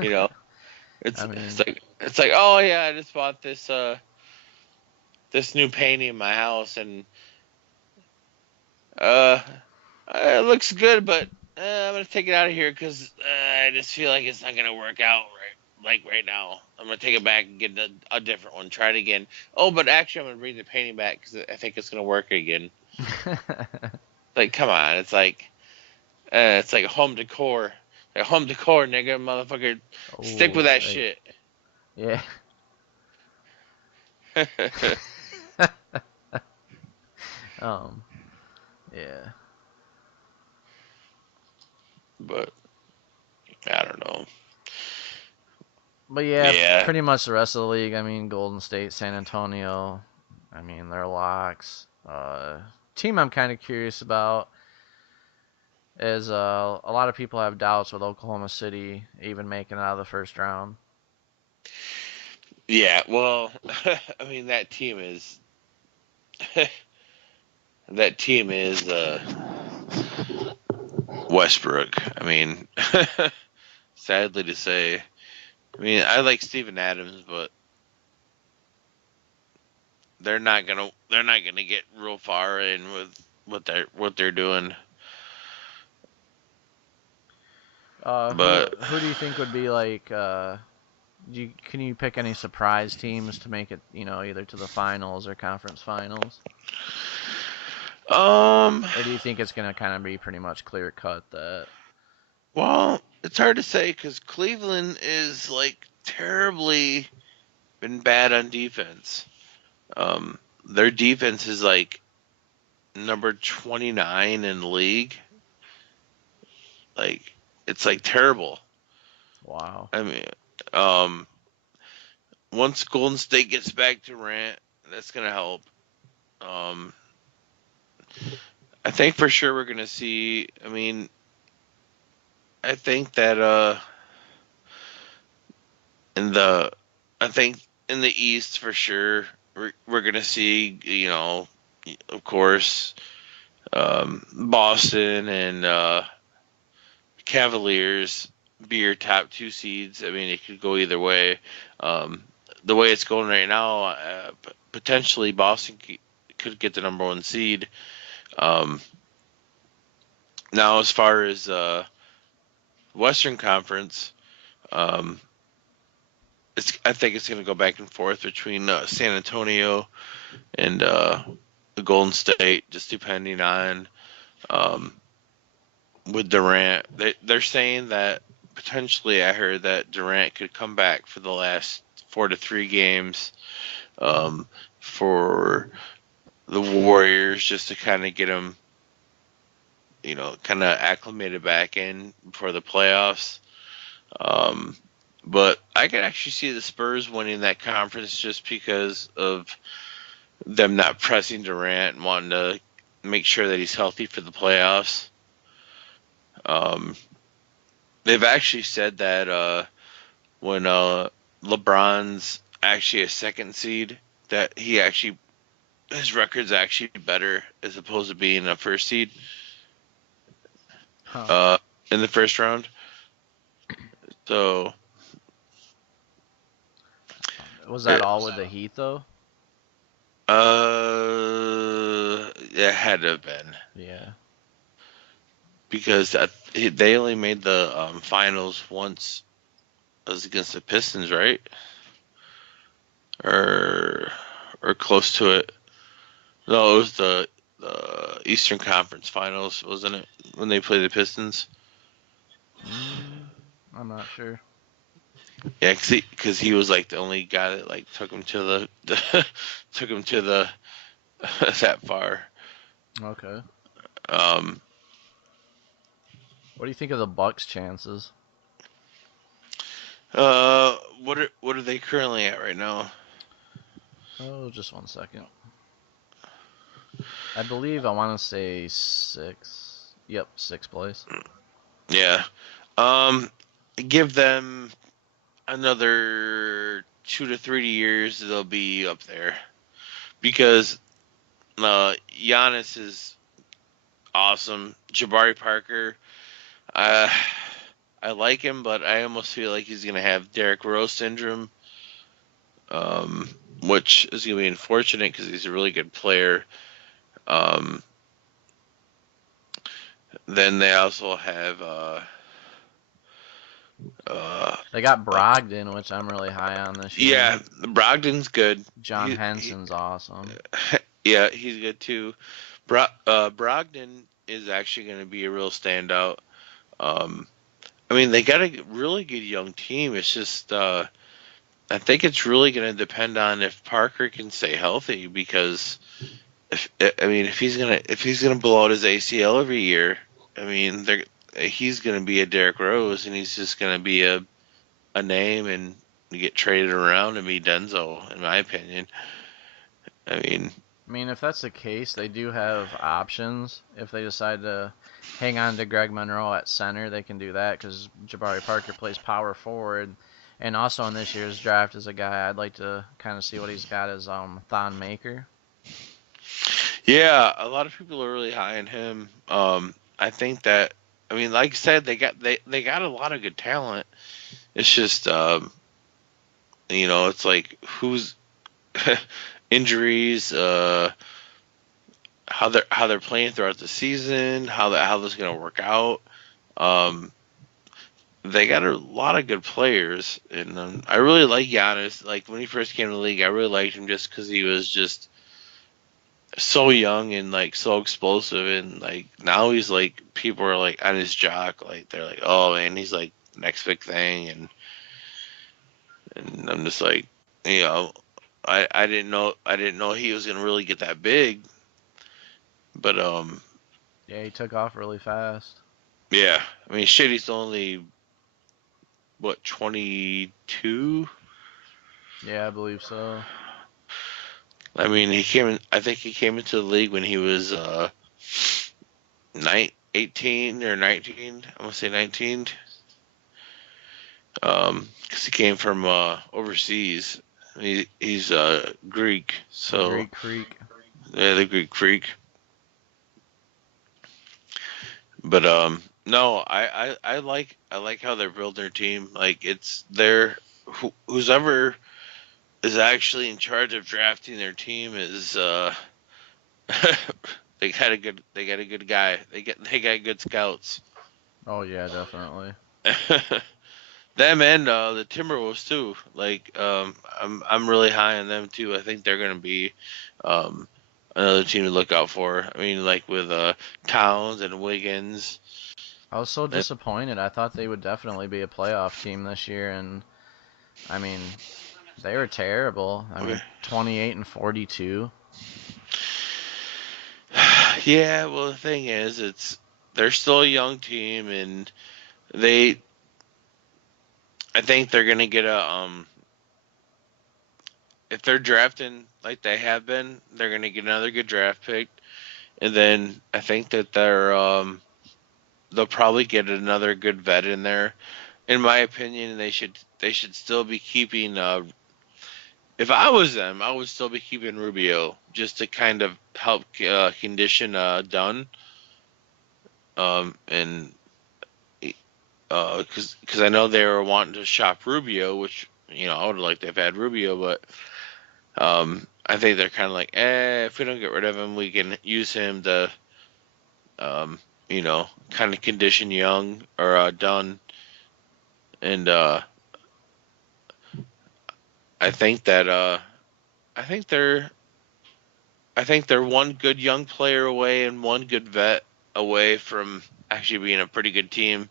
you know, I mean, it's like, oh yeah, I just bought this new painting in my house, and uh, it looks good, but I'm gonna take it out of here because I just feel like it's not gonna work out right now. I'm gonna take it back and get a different one. Try it again. Oh, but actually, I'm gonna bring the painting back because I think it's gonna work again. Like, come on, it's like home decor. Like home decor, nigga, motherfucker. Stick with oh, that hey, shit. yeah. um, yeah. But I don't know. But yeah, Yeah, pretty much the rest of the league. I mean, Golden State, San Antonio. I mean, they're locks. Team I'm kind of curious about is a lot of people have doubts with Oklahoma City even making it out of the first round. yeah. Well, I mean that team is Westbrook. I mean, sadly to say, I mean I like Steven Adams, but they're not gonna get real far in with what they're doing. Who But who do you think would be like? Can you pick any surprise teams to make it? Either to the finals or conference finals, um, or do you think it's gonna kind of be pretty much clear cut that? well, It's hard to say because Cleveland is like terribly been bad on defense. Their defense is like number 29 in the league. Like it's like terrible. Wow. I mean, um, once Golden State gets back to Durant, that's gonna help. Um, I think for sure we're gonna see. I mean, I think that in the, I think in the East for sure we're gonna see. Of course, Boston and Cavaliers be your top two seeds. I mean, it could go either way. Um, the way it's going right now, potentially Boston could get the number one seed. Um, Now, as far as Western Conference, um, I think it's going to go back and forth between San Antonio and Golden State, just depending on um, with Durant. They're saying that potentially, I heard that Durant could come back for the last 4 to 3 games for the Warriors, just to kind of get him, kind of acclimated back in for the playoffs. Um, but I could actually see the Spurs winning that conference just because of them not pressing Durant and wanting to make sure that he's healthy for the playoffs. Um, they've actually said that when LeBron's actually a second seed, that his record's actually better as opposed to being a first seed Huh. uh, in the first round. So Was that it, all with the Heat though? it had to have been Yeah. because they only made the finals once. It was against the Pistons, right? Or or close to it. No, it was the Eastern Conference Finals, wasn't it? When they played the Pistons. Mm, I'm not sure. Yeah, cause he was like the only guy that like took him to took him to the that far. Okay. Um, What do you think of the Bucks' chances? what are they currently at right now? Oh, just 1 second. I believe I want to say six. Yep, sixth place. Yeah. Um, Give them another 2 to 3 years, they'll be up there because Giannis is awesome. Jabari Parker, uh, I like him, but I almost feel like he's gonna have Derrick Rose syndrome, um, which is gonna be unfortunate because he's a really good player. Um, then they also have uh, They got uh, Brogdon, which I'm really high on this year. yeah, Brogdon's good. John Henson's awesome. Yeah, he's good too. Brogdon is actually going to be a real standout. Um, I mean, they got a really good young team. It's just, I think it's really going to depend on if Parker can stay healthy because if he's gonna blow out his ACL every year, I mean, he's going to be a Derrick Rose and he's just going to be a name and get traded around and be Denzel, in my opinion. I mean, I mean, if that's the case, they do have options. If they decide to hang on to Greg Monroe at center, they can do that because Jabari Parker plays power forward. And also in this year's draft is a guy I'd like to kind of see what he's got as Thon Maker. yeah, a lot of people are really high on him. I think that, I mean, like I said, they got a lot of good talent. It's just, it's like who's injuries, how they're playing throughout the season, how this gonna work out. Um, they got a lot of good players, and I really like Giannis. Like when he first came to the league, I really liked him just because he was just so young and like so explosive, and like now he's like people are like on his jock, like they're like, oh man, he's like next big thing, and I'm just like, you know, I didn't know he was gonna really get that big, but Yeah, he took off really fast. yeah, I mean shit, he's only what 22. Yeah, I believe so. I mean he came in. I think he came into the league when he was 18 or 19. I'm gonna say 19. Because he came from overseas. He's Greek, The so Greek Creek. yeah, the Greek freak. But no, I like how they're building their team. Like it's their who's ever is actually in charge of drafting their team is they got a good guy. They got good scouts. Oh yeah, definitely. Them and the Timberwolves too. Like I'm really high on them too. I think they're gonna be um, another team to look out for. I mean, like with Towns and Wiggins. I was so disappointed. I thought they would definitely be a playoff team this year, and I mean, they were terrible. I mean, 28 and 42. Yeah, well the thing is, they're still a young team, and they I think they're gonna get a if they're drafting like they have been, they're gonna get another good draft pick, and then I think that they'll probably get another good vet in there. In my opinion, they should still be keeping. If I was them, I would still be keeping Rubio just to kind of help condition Dunn. And because I know they were wanting to shop Rubio, which I would have liked to have had Rubio, but I think they're kind of like, if we don't get rid of him, we can use him to kind of condition Young or Dunn, and I think that I think they're I think they're one good young player away and one good vet away from actually being a pretty good team,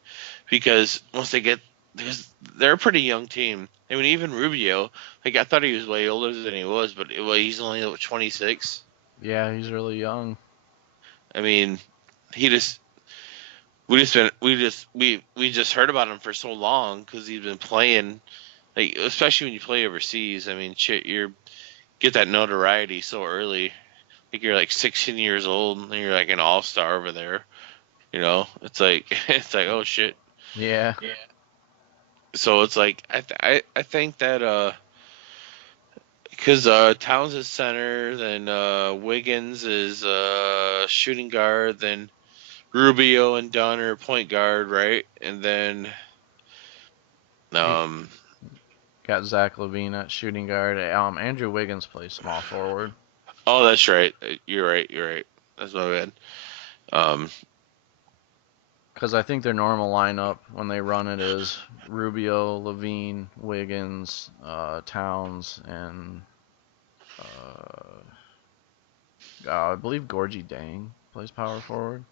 because once they get because they're a pretty young team. I mean, even Rubio, like I thought he was way older than he was, but he's only 26. Yeah, he's really young. I mean, he just we just heard about him for so long because he's been playing, like especially when you play overseas. I mean, shit, you get that notoriety so early. Like you're like 16 years old and you're like an all star over there. It's like it's like oh shit. Yeah. So it's like I think that because Towns is center, then Wiggins is shooting guard, then Rubio and Dunn are point guard, right? And then You um got Zach LaVine at shooting guard. Andrew Wiggins plays small forward. oh that's right. You're right. You're right. That's my bad. Um Because I think their normal lineup when they run it is Rubio, LaVine, Wiggins, Towns, and uh, I believe Gorgie Dang plays power forward.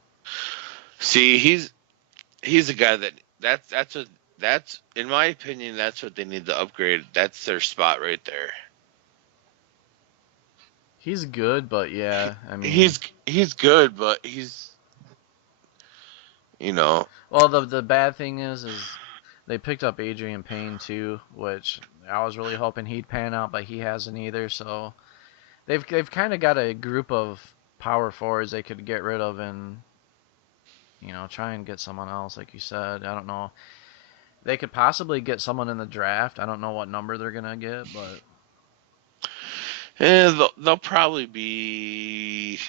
see he's a guy that's what that's in my opinion that's what they need to upgrade. That's their spot right there. He's good, but yeah, I mean, He's good, but he's you know well, the bad thing is they picked up Adrian Payne too, which I was really hoping he'd pan out, but he hasn't either. So they've kind of got a group of power forwards they could get rid of and try and get someone else, like you said. I don't know. They could possibly get someone in the draft. I don't know what number they're gonna get, but they'll probably be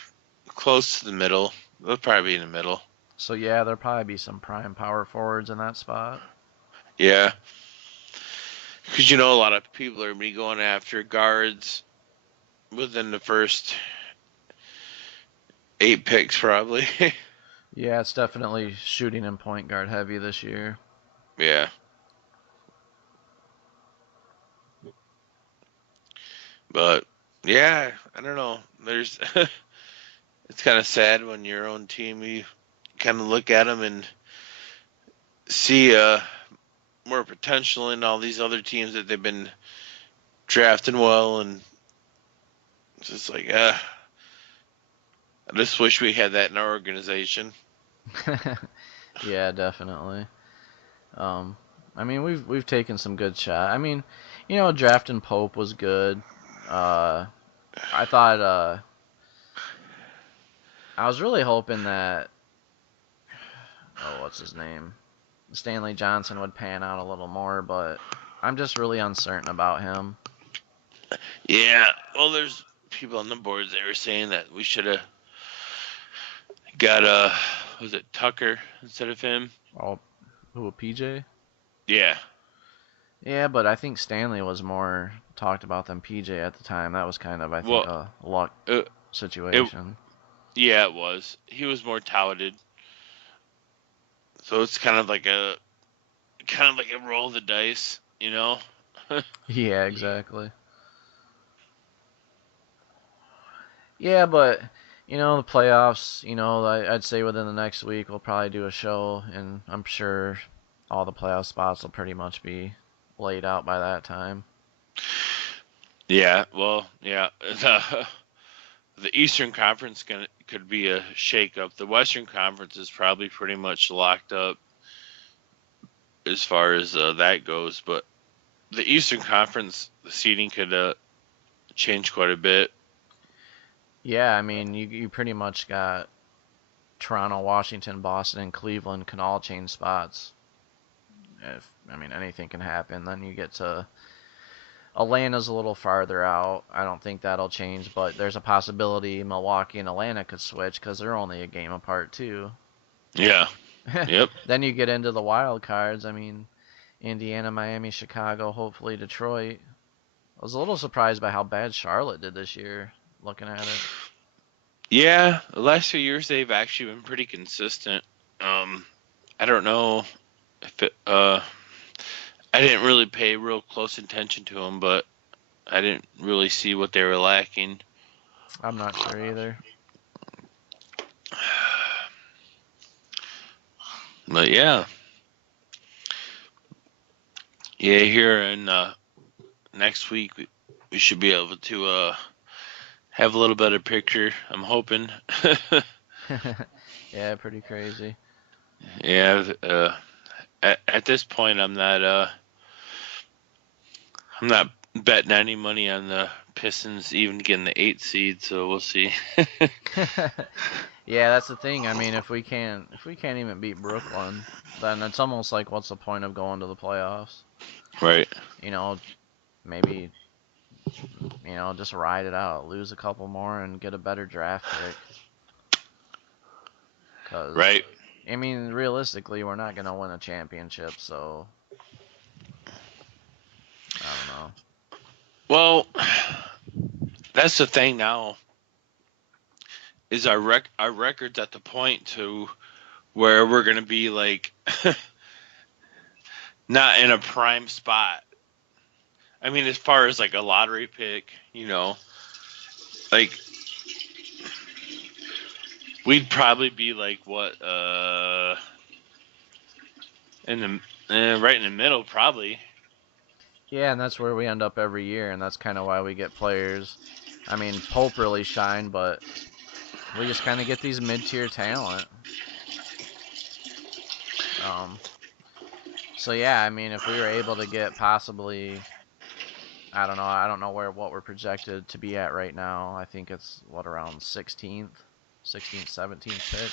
close to the middle. They'll probably be in the middle. so yeah, there'll probably be some prime power forwards in that spot. Yeah, because a lot of people are gonna be going after guards within the first 8 picks, probably. Yeah, it's definitely shooting and point guard heavy this year. Yeah, but yeah, I don't know. There's it's kind of sad when your own team you kind of look at them and see more potential in all these other teams that they've been drafting well, and it's just like, I just wish we had that in our organization. Yeah, definitely. Um, I mean, we've taken some good shots. I mean, drafting Pope was good. I thought I was really hoping that what's his name? Stanley Johnson would pan out a little more, but I'm just really uncertain about him. Yeah, well, there's people on the boards that were saying that we should have got was it Tucker instead of him? Oh, who, PJ? Yeah. Yeah, but I think Stanley was more talked about than PJ at the time. That was kind of, I think, Well, a luck it situation. yeah, it was. He was more touted, so it's kind of like a roll of the dice, you know. Yeah, exactly. Yeah, but the playoffs. I'd say within the next week we'll probably do a show, and I'm sure all the playoff spots will pretty much be laid out by that time. Yeah, well, yeah. The Eastern Conference could be a shakeup. The Western Conference is probably pretty much locked up as far as that goes, but the Eastern Conference, the seeding could change quite a bit. Yeah, I mean, you pretty much got Toronto, Washington, Boston, and Cleveland can all change spots. Anything can happen. Then you get to Atlanta's a little farther out. I don't think that'll change, but there's a possibility Milwaukee and Atlanta could switch because they're only a game apart too. Yeah. Yep. Then you get into the wild cards. Indiana, Miami, Chicago, hopefully Detroit. I was a little surprised by how bad Charlotte did this year, looking at it. Yeah, the last few years they've actually been pretty consistent. I don't know if I didn't really pay real close attention to them, but I didn't really see what they were lacking. I'm not sure either. But yeah, here in next week we should be able to have a little better picture. I'm hoping. Yeah, pretty crazy. Yeah, at this point I'm not betting any money on the Pistons even getting the 8th seed, so we'll see. Yeah, that's the thing. If we can't even beat Brooklyn, then it's almost like what's the point of going to the playoffs? Right. You know, maybe just ride it out, lose a couple more, and get a better draft pick. Because Right. realistically, we're not gonna win a championship, so I don't know. Well, that's the thing now is our records at the point to where we're gonna be like not in a prime spot. As far as like a lottery pick, like we'd probably be like what in the right in the middle probably. Yeah, and that's where we end up every year, and that's kind of why we get players. Pope really shined, but we just kind of get these mid-tier talent. Um, so yeah, if we were able to get possibly, I don't know what we're projected to be at right now. I think it's around 16th, 17th pick.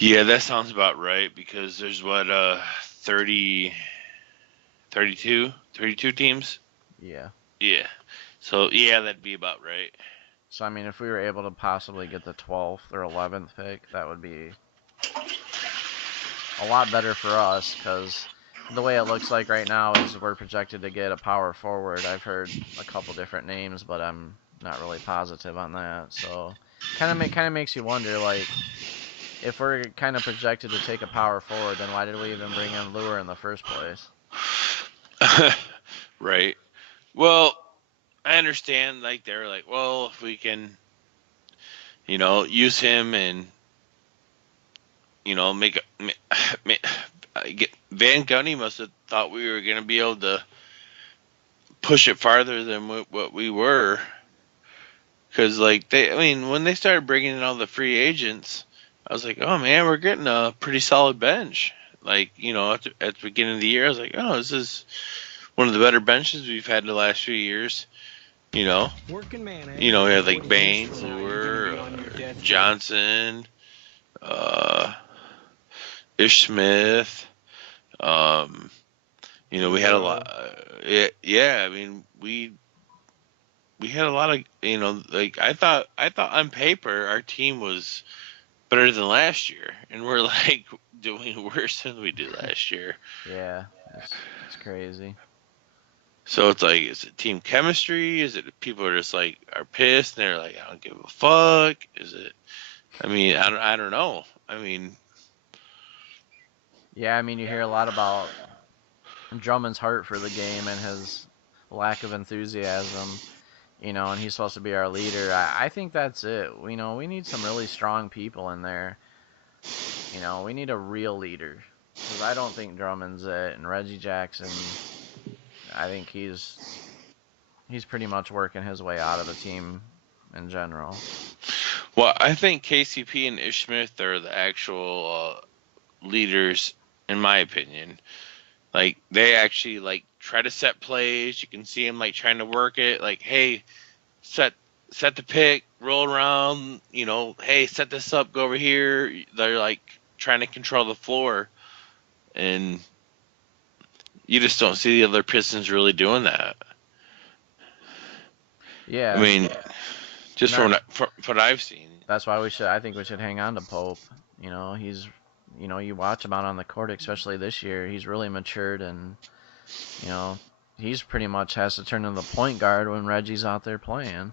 Yeah, that sounds about right because there's 30, 32 teams. Yeah. Yeah. So yeah, that'd be about right. So if we were able to possibly get the 12th or 11th pick, that would be a lot better for us because the way it looks like right now is we're projected to get a power forward. I've heard a couple different names, but I'm not really positive on that. So kind of makes you wonder, like, if we're kind of projected to take a power forward, then why did we even bring in Lure in the first place? Right. Well, I understand. Like they're like, well, if we can, use him and make Van Gundy must have thought we were going to be able to push it farther than what we were. Because when they started bringing in all the free agents, I was like, oh man, we're getting a pretty solid bench. At the beginning of the year, I was like, oh, this is one of the better benches we've had in the last few years. You know, we had like Baines, Lure, Johnson, uh, Ish Smith. Um, we had a lot. Yeah, I mean, we had a lot of, like I thought on paper our team was better than last year, and we're like doing worse than we did last year. Yeah, it's crazy. So it's like, is it team chemistry? Is it people are just like are pissed and they're like, I don't give a fuck? Is it? I mean, I don't know. I mean, Yeah, I mean, you hear a lot about Drummond's heart for the game and his lack of enthusiasm, and he's supposed to be our leader. I think that's it. We need some really strong people in there. We need a real leader. Because I don't think Drummond's it. And Reggie Jackson, I think he's pretty much working his way out of the team in general. well, I think KCP and Ish Smith are the actual leaders, in my opinion. Like they actually like try to set plays. You can see them like trying to work it. Like, hey, set the pick, roll around. Hey, set this up, go over here. They're like trying to control the floor, and you just don't see the other Pistons really doing that. I Yeah. mean, just from what I've seen. That's why I think we should hang on to Pope. He's, you watch him out on the court, especially this year. He's really matured, and you know, he's pretty much has to turn into the point guard when Reggie's out there playing.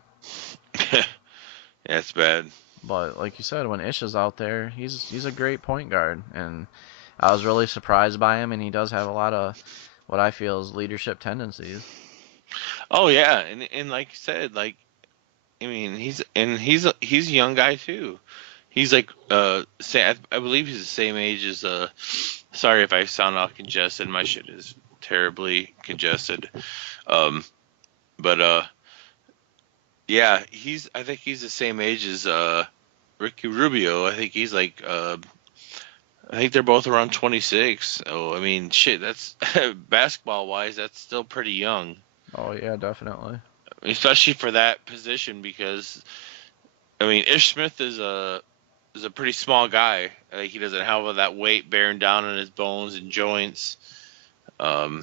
That's bad. But like you said, when Ish is out there, he's a great point guard, and I was really surprised by him, and he does have a lot of what I feel is leadership tendencies. Oh yeah, and like you said, like I mean, he's a young guy too. He's like I believe he's the same age as sorry if I sound all congested. My shit is terribly congested. Um, but yeah, I think he's the same age as Ricky Rubio. I think he's like I think they're both around 26. Oh, I mean, shit, that's basketball wise, that's still pretty young. Oh yeah, definitely. Especially for that position, because I mean, Ish Smith is a pretty small guy. Like, he doesn't have all that weight bearing down on his bones and joints. I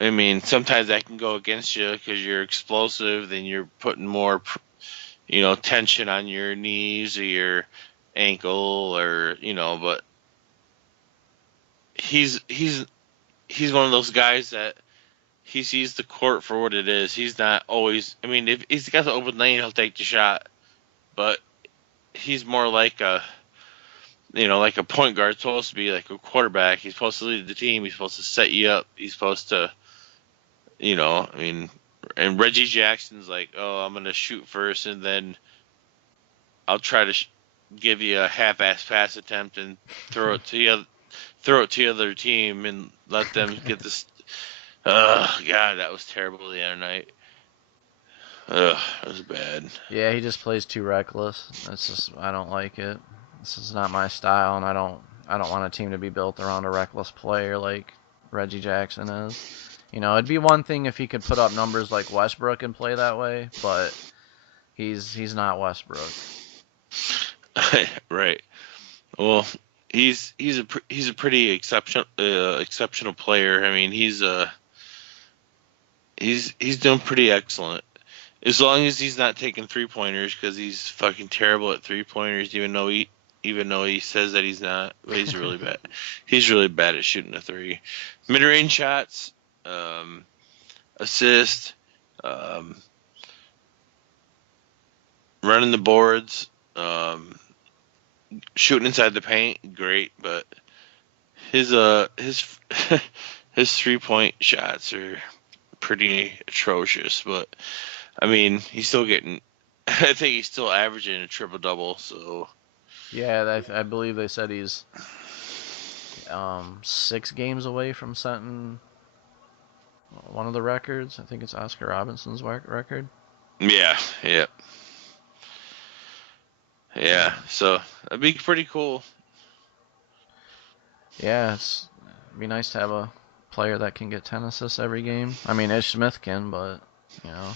mean, sometimes that can go against you because you're explosive. Then you're putting more, tension on your knees or your ankle, or But he's one of those guys that he sees the court for what it is. He's not always. I mean, if he's got the open lane, he'll take the shot. But he's more like like a point guard supposed to be, like a quarterback. He's supposed to lead the team. He's supposed to set you up. He's supposed to, I mean, and Reggie Jackson's like, oh, I'm going to shoot first, and then I'll try to give you a half-ass pass attempt and throw it to the other team and let them get this. Oh, God, that was terrible the other night. Ugh, that was bad. Yeah, he just plays too reckless. I don't like it. This is not my style, and I don't want a team to be built around a reckless player like Reggie Jackson is. It'd be one thing if he could put up numbers like Westbrook and play that way, but he's not Westbrook. Right. Well, he's a pretty exceptional player. I mean, he's doing pretty excellent. As long as he's not taking 3-pointers, because he's fucking terrible at 3-pointers, even though he says that he's not, but he's really bad. He's really bad at shooting a 3. Mid-range shots, assist, running the boards, shooting inside the paint, great, but his his 3-point shots are pretty atrocious. But I mean, he's still getting. I think he's still averaging a triple double. So yeah, I believe they said he's 6 games away from setting one of the records. I think it's Oscar Robinson's record. Yeah, yeah, yeah. Um, So that'd be pretty cool. yeah, it'd be nice to have a player that can get 10 assists every game. I mean, Ish Smith can, but you know,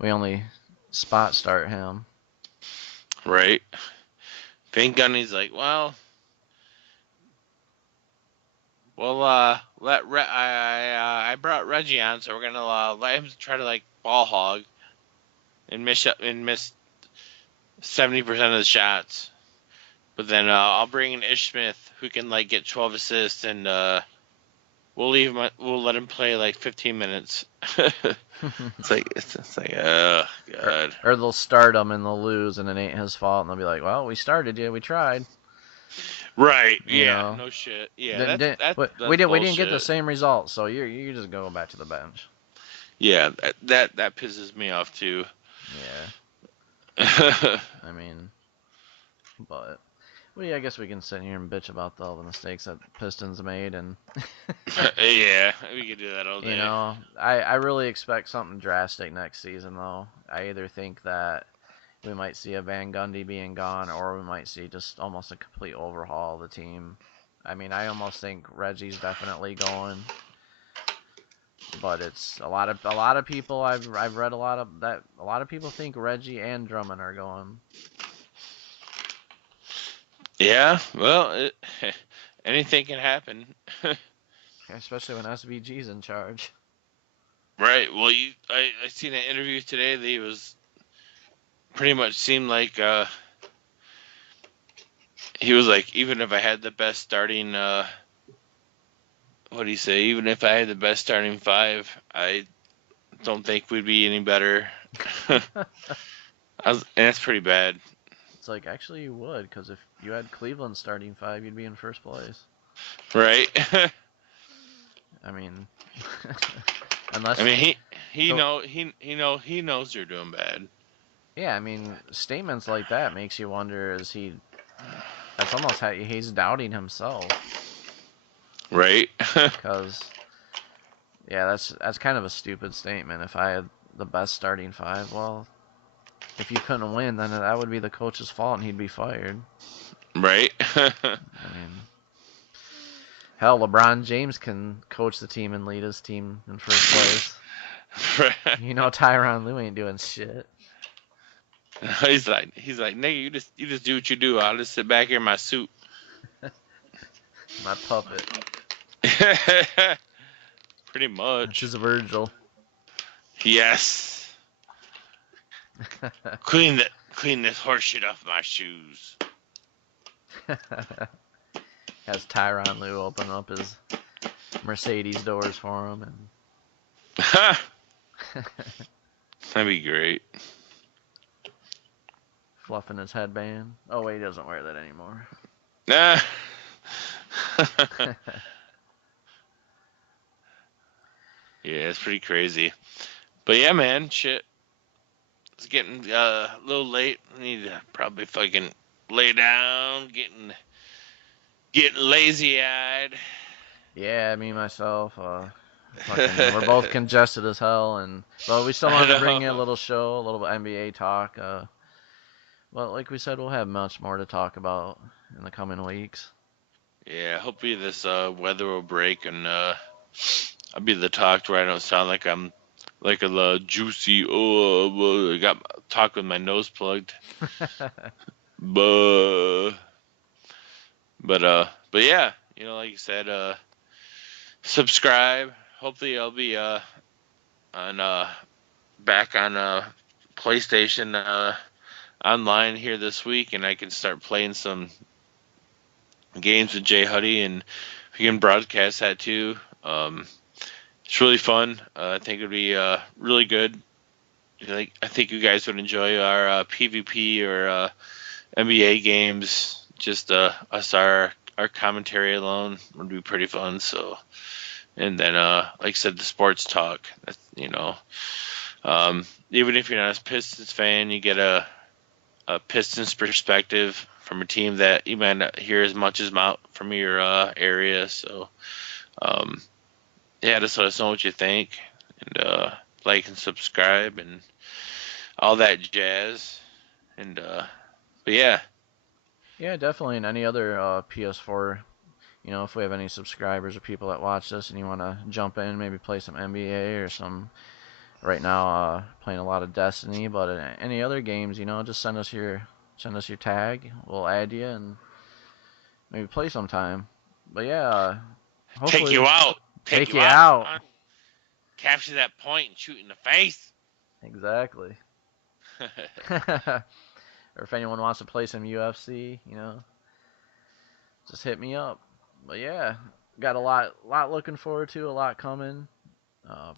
we only spot start him. Right. Van Gundy's like, I brought Reggie on, so we're gonna let him try to like ball hog and miss 70% of the shots. But then I'll bring in Ish Smith, who can like get 12 assists, and we'll let him play like 15 minutes. it's like, oh god. Or they'll start him and they'll lose, and it ain't his fault, and they'll be like, "Well, we started you, we tried." Right? You Yeah. know, No shit. Yeah. That's we didn't get the bullshit. same result, so you just go back to the bench. Yeah. That pisses me off too. Yeah, I mean, but well, yeah, I guess we can sit here and bitch about all the mistakes that Pistons made, and Yeah, we could do that all day. you know, I really expect something drastic next season, though. I either think that we might see a Van Gundy being gone, or we might see just almost a complete overhaul of the team. I mean, I almost think Reggie's definitely going, but it's a lot of people I've read a lot of people think Reggie and Drummond are going. Yeah, well, anything can happen. Especially when SVG's in charge. Right. Well, I seen an interview today that he was pretty much seemed like he was like, even if I had the best starting what do you say? Even if I had the best starting five, I don't think we'd be any better. And that's pretty bad. It's like, actually you would, because if you had Cleveland starting 5, you'd be in first place. Right. I mean, unless I mean he knows you're doing bad. yeah, I mean, statements like that makes you wonder, is he? That's almost how he's doubting himself. Right. Because yeah, that's kind of a stupid statement. If I had the best starting 5, well, if you couldn't win, then that would be the coach's fault, and he'd be fired. Right. I mean, hell, LeBron James can coach the team and lead his team in first place. You know, Tyronn Lue ain't doing shit. He's like, nigga, you just do what you do. I'll just sit back here in my suit. My puppet. Pretty much. That's his Virgil. Yes. Clean this horse shit off my shoes. Has Tyronn Lue open up his Mercedes doors for him, and that'd be great. Fluffing his headband. Oh wait, he doesn't wear that anymore. Nah. Yeah, it's pretty crazy. But yeah, man, shit. It's getting a little late. I need to probably fucking lay down, getting lazy eyed. Yeah, me myself. We're both congested as hell, but we still want to bring you a little show, a little NBA talk. Well, like we said, we'll have much more to talk about in the coming weeks. Yeah, hopefully this weather will break and I'll be the talk where I don't sound like I'm like a juicy. I got talk with my nose plugged. but yeah, you know, like you said, subscribe. Hopefully, I'll be on back on PlayStation online here this week, and I can start playing some games with Jay Huddy, and we can broadcast that too. It's really fun. I think it'd be really good. I think you guys would enjoy our PvP or NBA games. Just us, our commentary alone would be pretty fun. So, and then like I said, the sports talk. That's, you know, even if you're not a Pistons fan, you get a Pistons perspective from a team that you might not hear as much as from your area. So yeah, just let us know what you think, and like and subscribe and all that jazz. And but yeah, Yeah, definitely. And any other PS4, if we have any subscribers or people that watch this and you want to jump in, maybe play some NBA or some. Right now, playing a lot of Destiny, but any other games, just send us your tag. We'll add you and maybe play sometime. But yeah, take you hopefully out, take take you you out, out. son. Capture that point and shoot in the face. Exactly. Or if anyone wants to play some UFC, just hit me up. But yeah, got a lot looking forward to, a lot coming.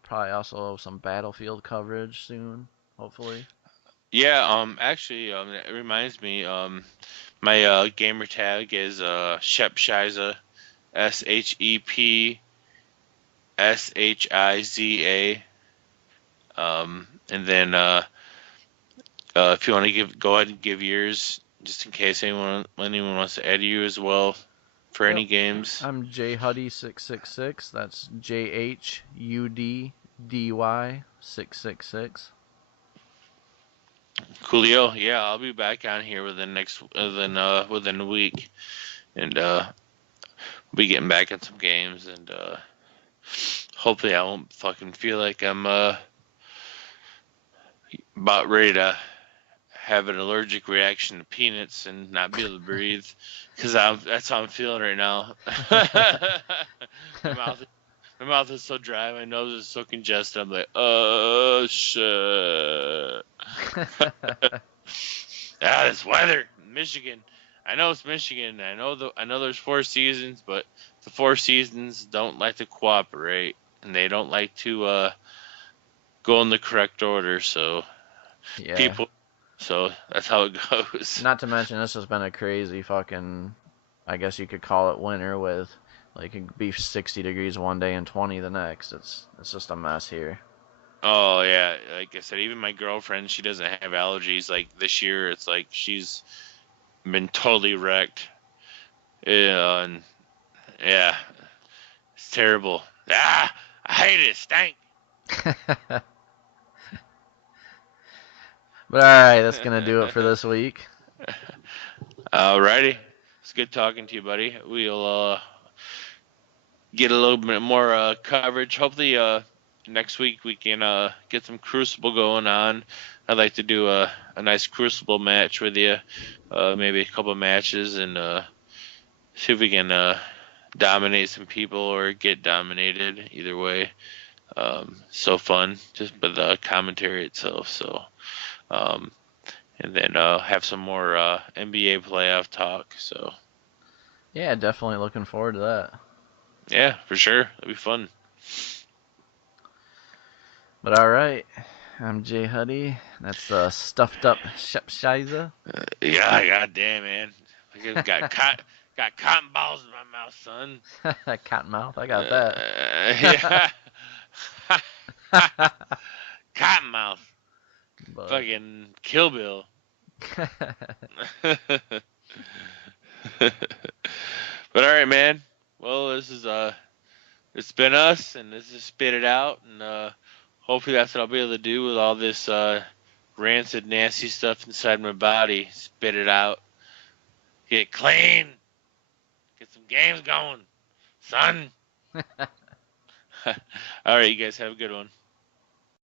Probably also some Battlefield coverage soon, hopefully. Yeah, actually, it reminds me, my gamer tag is Shep Shiza, ShepShiza. And then if you want to go ahead and give yours, just in case anyone wants to add you as well for Yep. any games. I'm JHuddy666. That's JHUDDY666. Coolio, yeah, I'll be back on here within a week, and we'll be getting back in some games, and hopefully I won't fucking feel like I'm about ready to have an allergic reaction to peanuts and not be able to breathe, because that's how I'm feeling right now. my mouth my mouth is so dry, my nose is so congested. I'm like, oh shit. This weather, Michigan. I know it's Michigan. I know there's 4 seasons, but the 4 seasons don't like to cooperate, and they don't like to go in the correct order. So Yeah. people, so that's how it goes. Not to mention, this has been a crazy fucking, I guess you could call it winter with, like, it could be 60 degrees one day and 20 the next. It's just a mess here. Oh yeah, like I said, even my girlfriend, she doesn't have allergies. Like this year, it's like she's been totally wrecked. Yeah, and yeah, it's terrible. Ah, I hate it. It stank. But alright, that's gonna do it for this week. Alrighty, it's good talking to you, buddy. We'll get a little bit more coverage. Hopefully, next week we can get some Crucible going on. I'd like to do a nice Crucible match with you, maybe a couple matches, and see if we can dominate some people or get dominated. Either way, so fun just by the commentary itself. So, um, and then have some more NBA playoff talk. So, Yeah, definitely looking forward to that. yeah, for sure, it'll be fun. But alright, I'm Jay Huddy. That's stuffed up Shepshiza. Yeah, goddamn, man. I got cotton balls in my mouth, son. Cottonmouth, I got that. Yeah. Cottonmouth. But Fucking Kill Bill. But alright, man. Well, this is it's been us, and this is Spit It Out, and hopefully that's what I'll be able to do with all this rancid, nasty stuff inside my body. Spit it out. Get clean. Get some games going, son. All right, you guys have a good one.